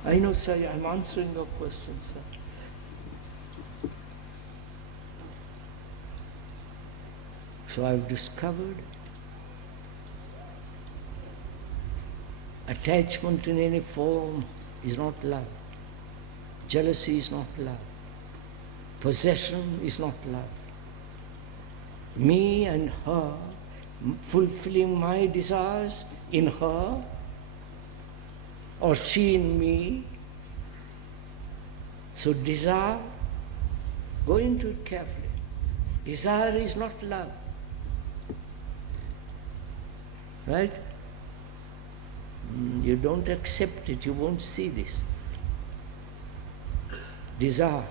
I know, sir, I'm answering your question, sir. So I've discovered attachment in any form is not love. Jealousy is not love. Possession is not love. Me and her, fulfilling my desires in her, or she in me. So desire, go into it carefully. Desire is not love. Right? You don't accept it, you won't see this. Desire.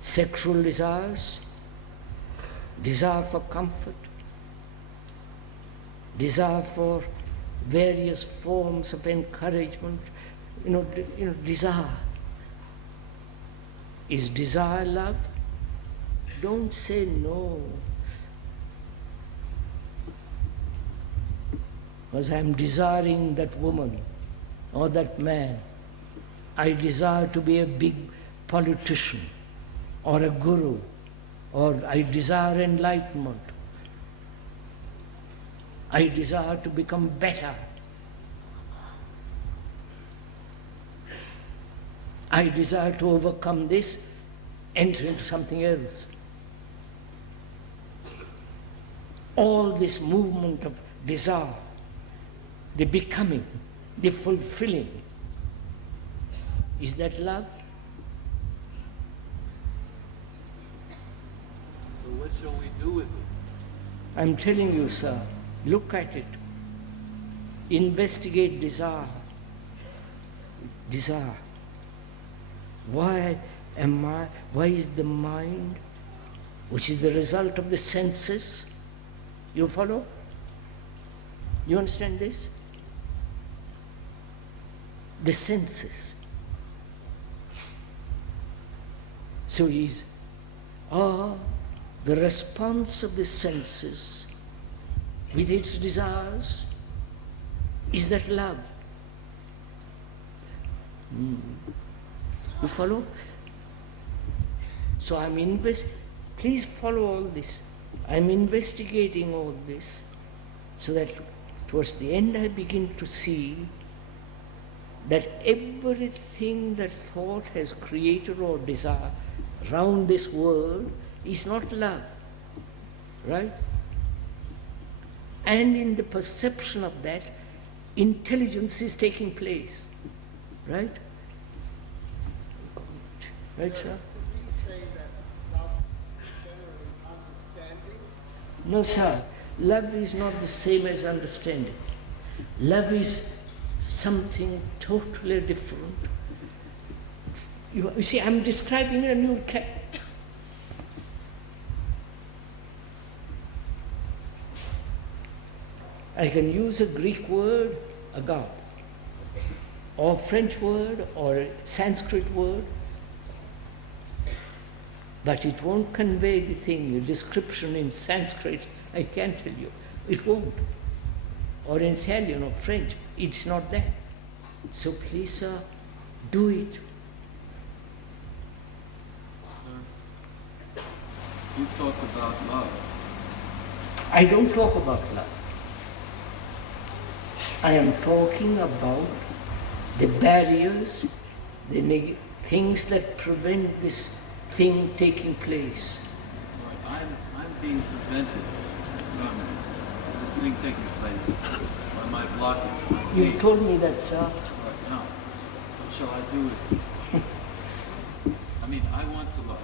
Sexual desires, desire for comfort, desire for various forms of encouragement, desire. Is desire love? Don't say no. Because I am desiring that woman or that man. I desire to be a big politician or a guru, or I desire enlightenment. I desire to become better. I desire to overcome this, enter into something else. All this movement of desire, the becoming, the fulfilling, is that love? So what shall we do with it? I'm telling you, sir, look at it. Investigate desire. Desire. Why is the mind, which is the result of the senses, you follow? You understand this? The senses. So the response of the senses with its desires, is that love? You follow? So please follow all this. I'm investigating all this so that towards the end I begin to see that everything that thought has created or desire around this world is not love, right? And in the perception of that, intelligence is taking place, right? Right, sir? No, sir. Love is not the same as understanding. Love is something totally different. You see, I'm describing a new I can use a Greek word, agap, or French word, or a Sanskrit word, but it won't convey the thing. A description in Sanskrit, I can't tell you. It won't. Or in Italian or French, it's not there. So please, sir, do it. Sir, you talk about love. I don't talk about love. I am talking about the barriers, the things that prevent this thing taking place. I'm being prevented from this thing taking place by my blockage. You told me that, sir. Right now, what shall I do with it? I mean, I want to love.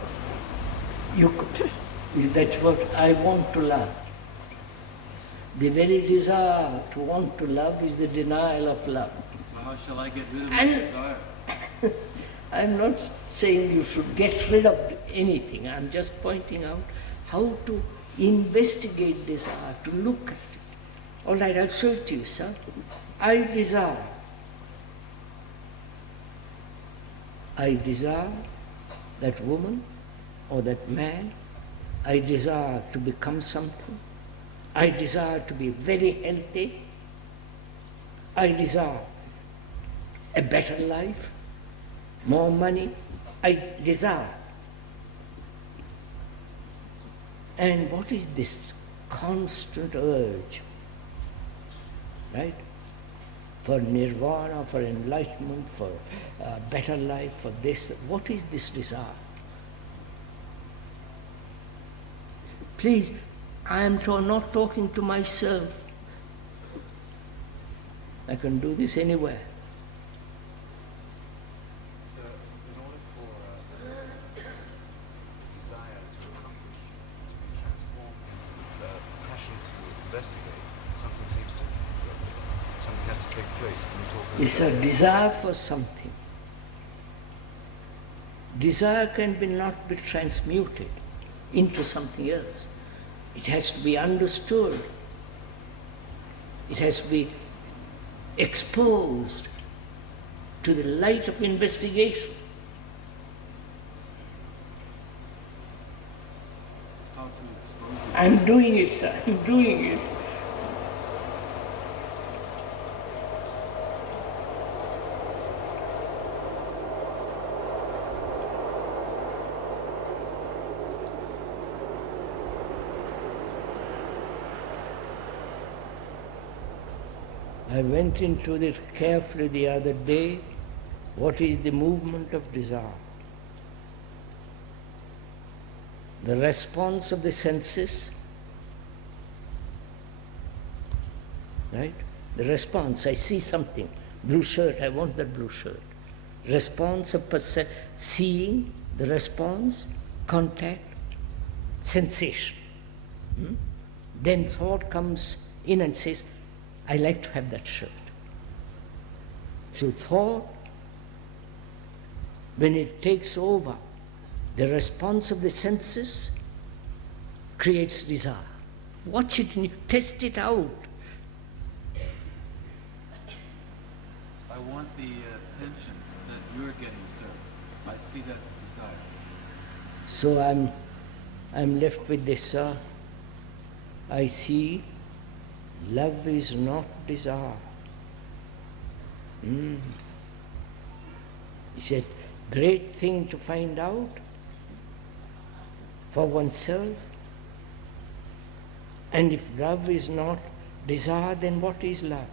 That's what I want to love. The very desire to want to love is the denial of love. So how shall I get rid of my desire? I'm not saying you should get rid of anything. I'm just pointing out how to investigate desire, to look at it. All right, I'll show it to you, sir. I desire. I desire that woman or that man. I desire to become something. I desire to be very healthy. I desire a better life, more money. I desire. And what is this constant urge, right? For nirvana, for enlightenment, for a better life, for this. What is this desire? Please, I am not talking to myself. I can do this anywhere. So, in order for desire to accomplish, to be transformed into passion to investigate, something has to take place. Can you talk about It's a desire for something. Desire can not be transmuted into something else. It has to be understood. It has to be exposed to the light of investigation. how to expose it? I'm doing it, sir. I'm doing it. I went into this carefully the other day. What is the movement of desire? The response of the senses, right? The response, I see something, blue shirt, I want that blue shirt. Response of seeing, the response, contact, sensation. Then thought comes in and says, I like to have that shirt. So thought, when it takes over, the response of the senses creates desire. Watch it and you test it out. I want the attention that you're getting, sir. I see that desire. So I'm left with this, sir. I see love is not desire. It's a great thing to find out for oneself. And if love is not desire, then what is love?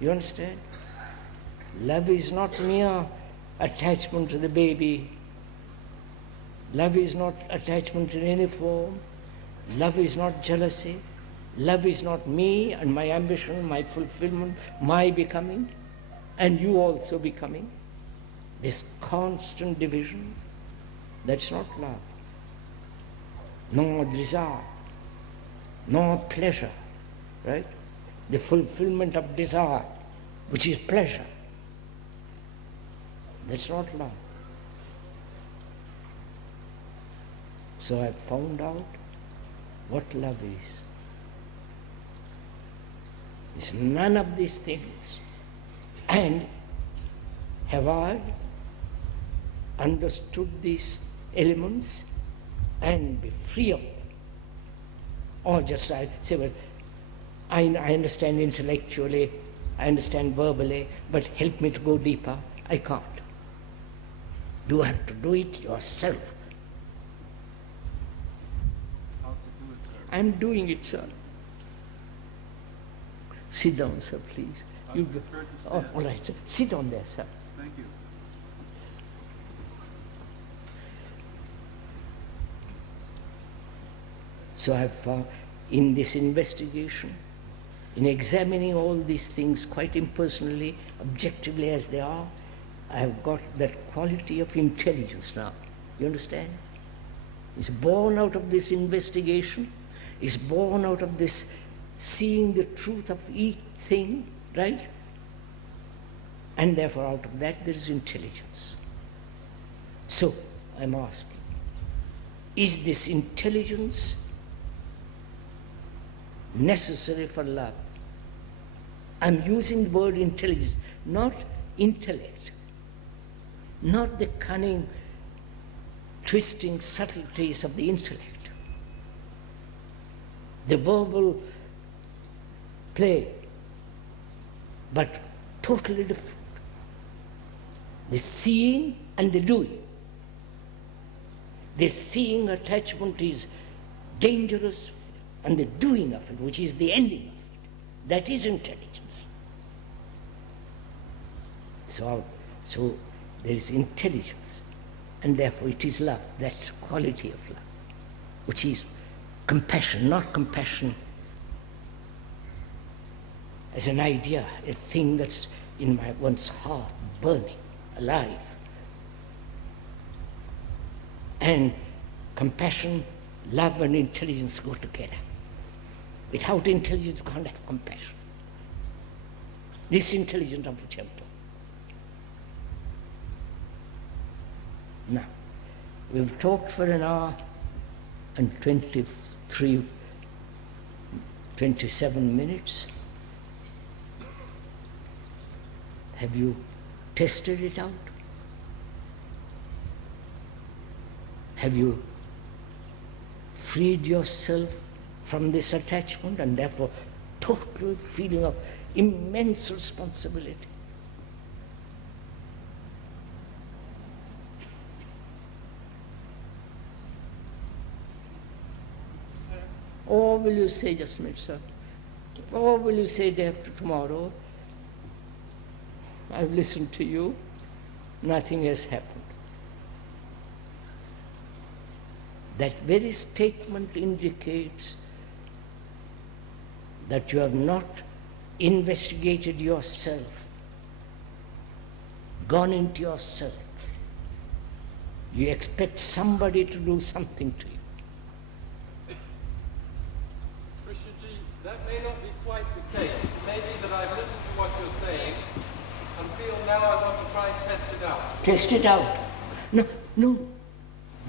You understand? Love is not mere attachment to the baby. Love is not attachment in any form. Love is not jealousy. Love is not me and my ambition, my fulfillment, my becoming, and you also becoming. This constant division, that's not love. Nor desire, nor pleasure, right? The fulfillment of desire, which is pleasure, that's not love. So I found out what love is. It's none of these things. And have I understood these elements and be free of them? Or just I say, well, I understand intellectually, I understand verbally, but help me to go deeper. I can't. You have to do it yourself. How to do it, sir? I'm doing it, sir. Sit down, sir, please. I would prefer to stand. All right, sir. Sit on there, sir. Thank you. So I've found in this investigation, in examining all these things quite impersonally, objectively as they are, I have got that quality of intelligence now. You understand? It's born out of this investigation, it's born out of this seeing the truth of each thing, right? And therefore out of that there is intelligence. So I'm asking, is this intelligence necessary for love? I'm using the word intelligence, not intellect, not the cunning, twisting subtleties of the intellect, the verbal play, but totally different. The seeing and the doing. The seeing attachment is dangerous, and the doing of it, which is the ending of it, that is intelligence. So there is intelligence, and therefore it is love, that quality of love, which is compassion, not compassion as an idea, a thing that's in one's heart, burning, alive. And compassion, love and intelligence go together. Without intelligence you can't have compassion. This intelligence of the temple. Now, we've talked for an hour and 27 minutes. Have you tested it out? Have you freed yourself from this attachment and therefore total feeling of immense responsibility? Or will you say, just a minute, sir, or will you say day after tomorrow, I've listened to you, nothing has happened? That very statement indicates that you have not investigated yourself, gone into yourself. You expect somebody to do something to you. Krishnaji, that may not be quite the case. It may be that I've listened to what you're saying and feel now I want to try and test it out. Test it out. No.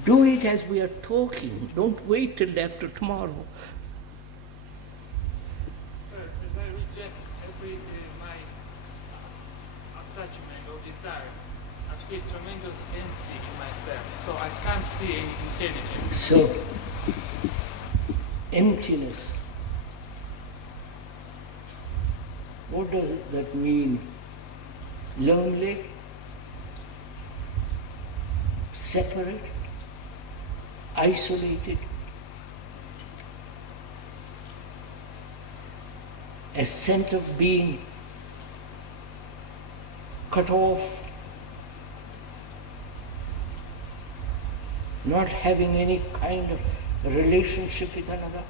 Do it as we are talking. Don't wait till after tomorrow. Sir, as I reject every my attachment or desire, I feel tremendous empty in myself. So I can't see any intelligence. So, emptiness. What does that mean? Lonely? Separate? Isolated? A sense of being cut off, not having any kind of relationship with another.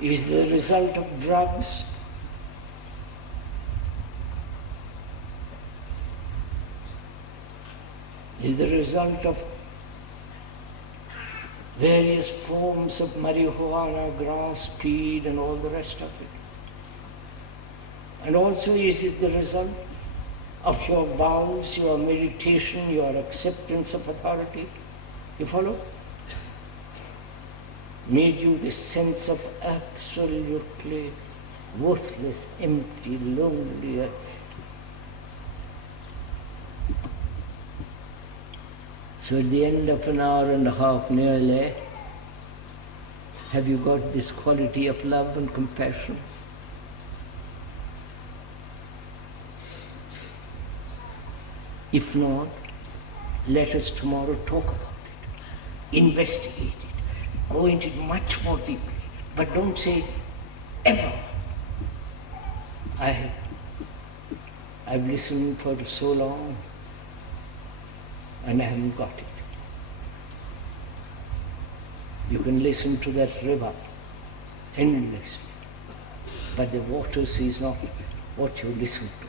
Is the result of drugs, is the result of various forms of marijuana, grass, speed, and all the rest of it. And also is it the result of your vows, your meditation, your acceptance of authority? You follow? Made you the sense of absolutely worthless, empty, lonely. So at the end of an hour and a half nearly, have you got this quality of love and compassion? If not, let us tomorrow talk about it, investigate it, go into it much more deeply. But don't say, ever. I've listened for so long and I haven't got it. You can listen to that river endlessly, but the water is not what you listen to.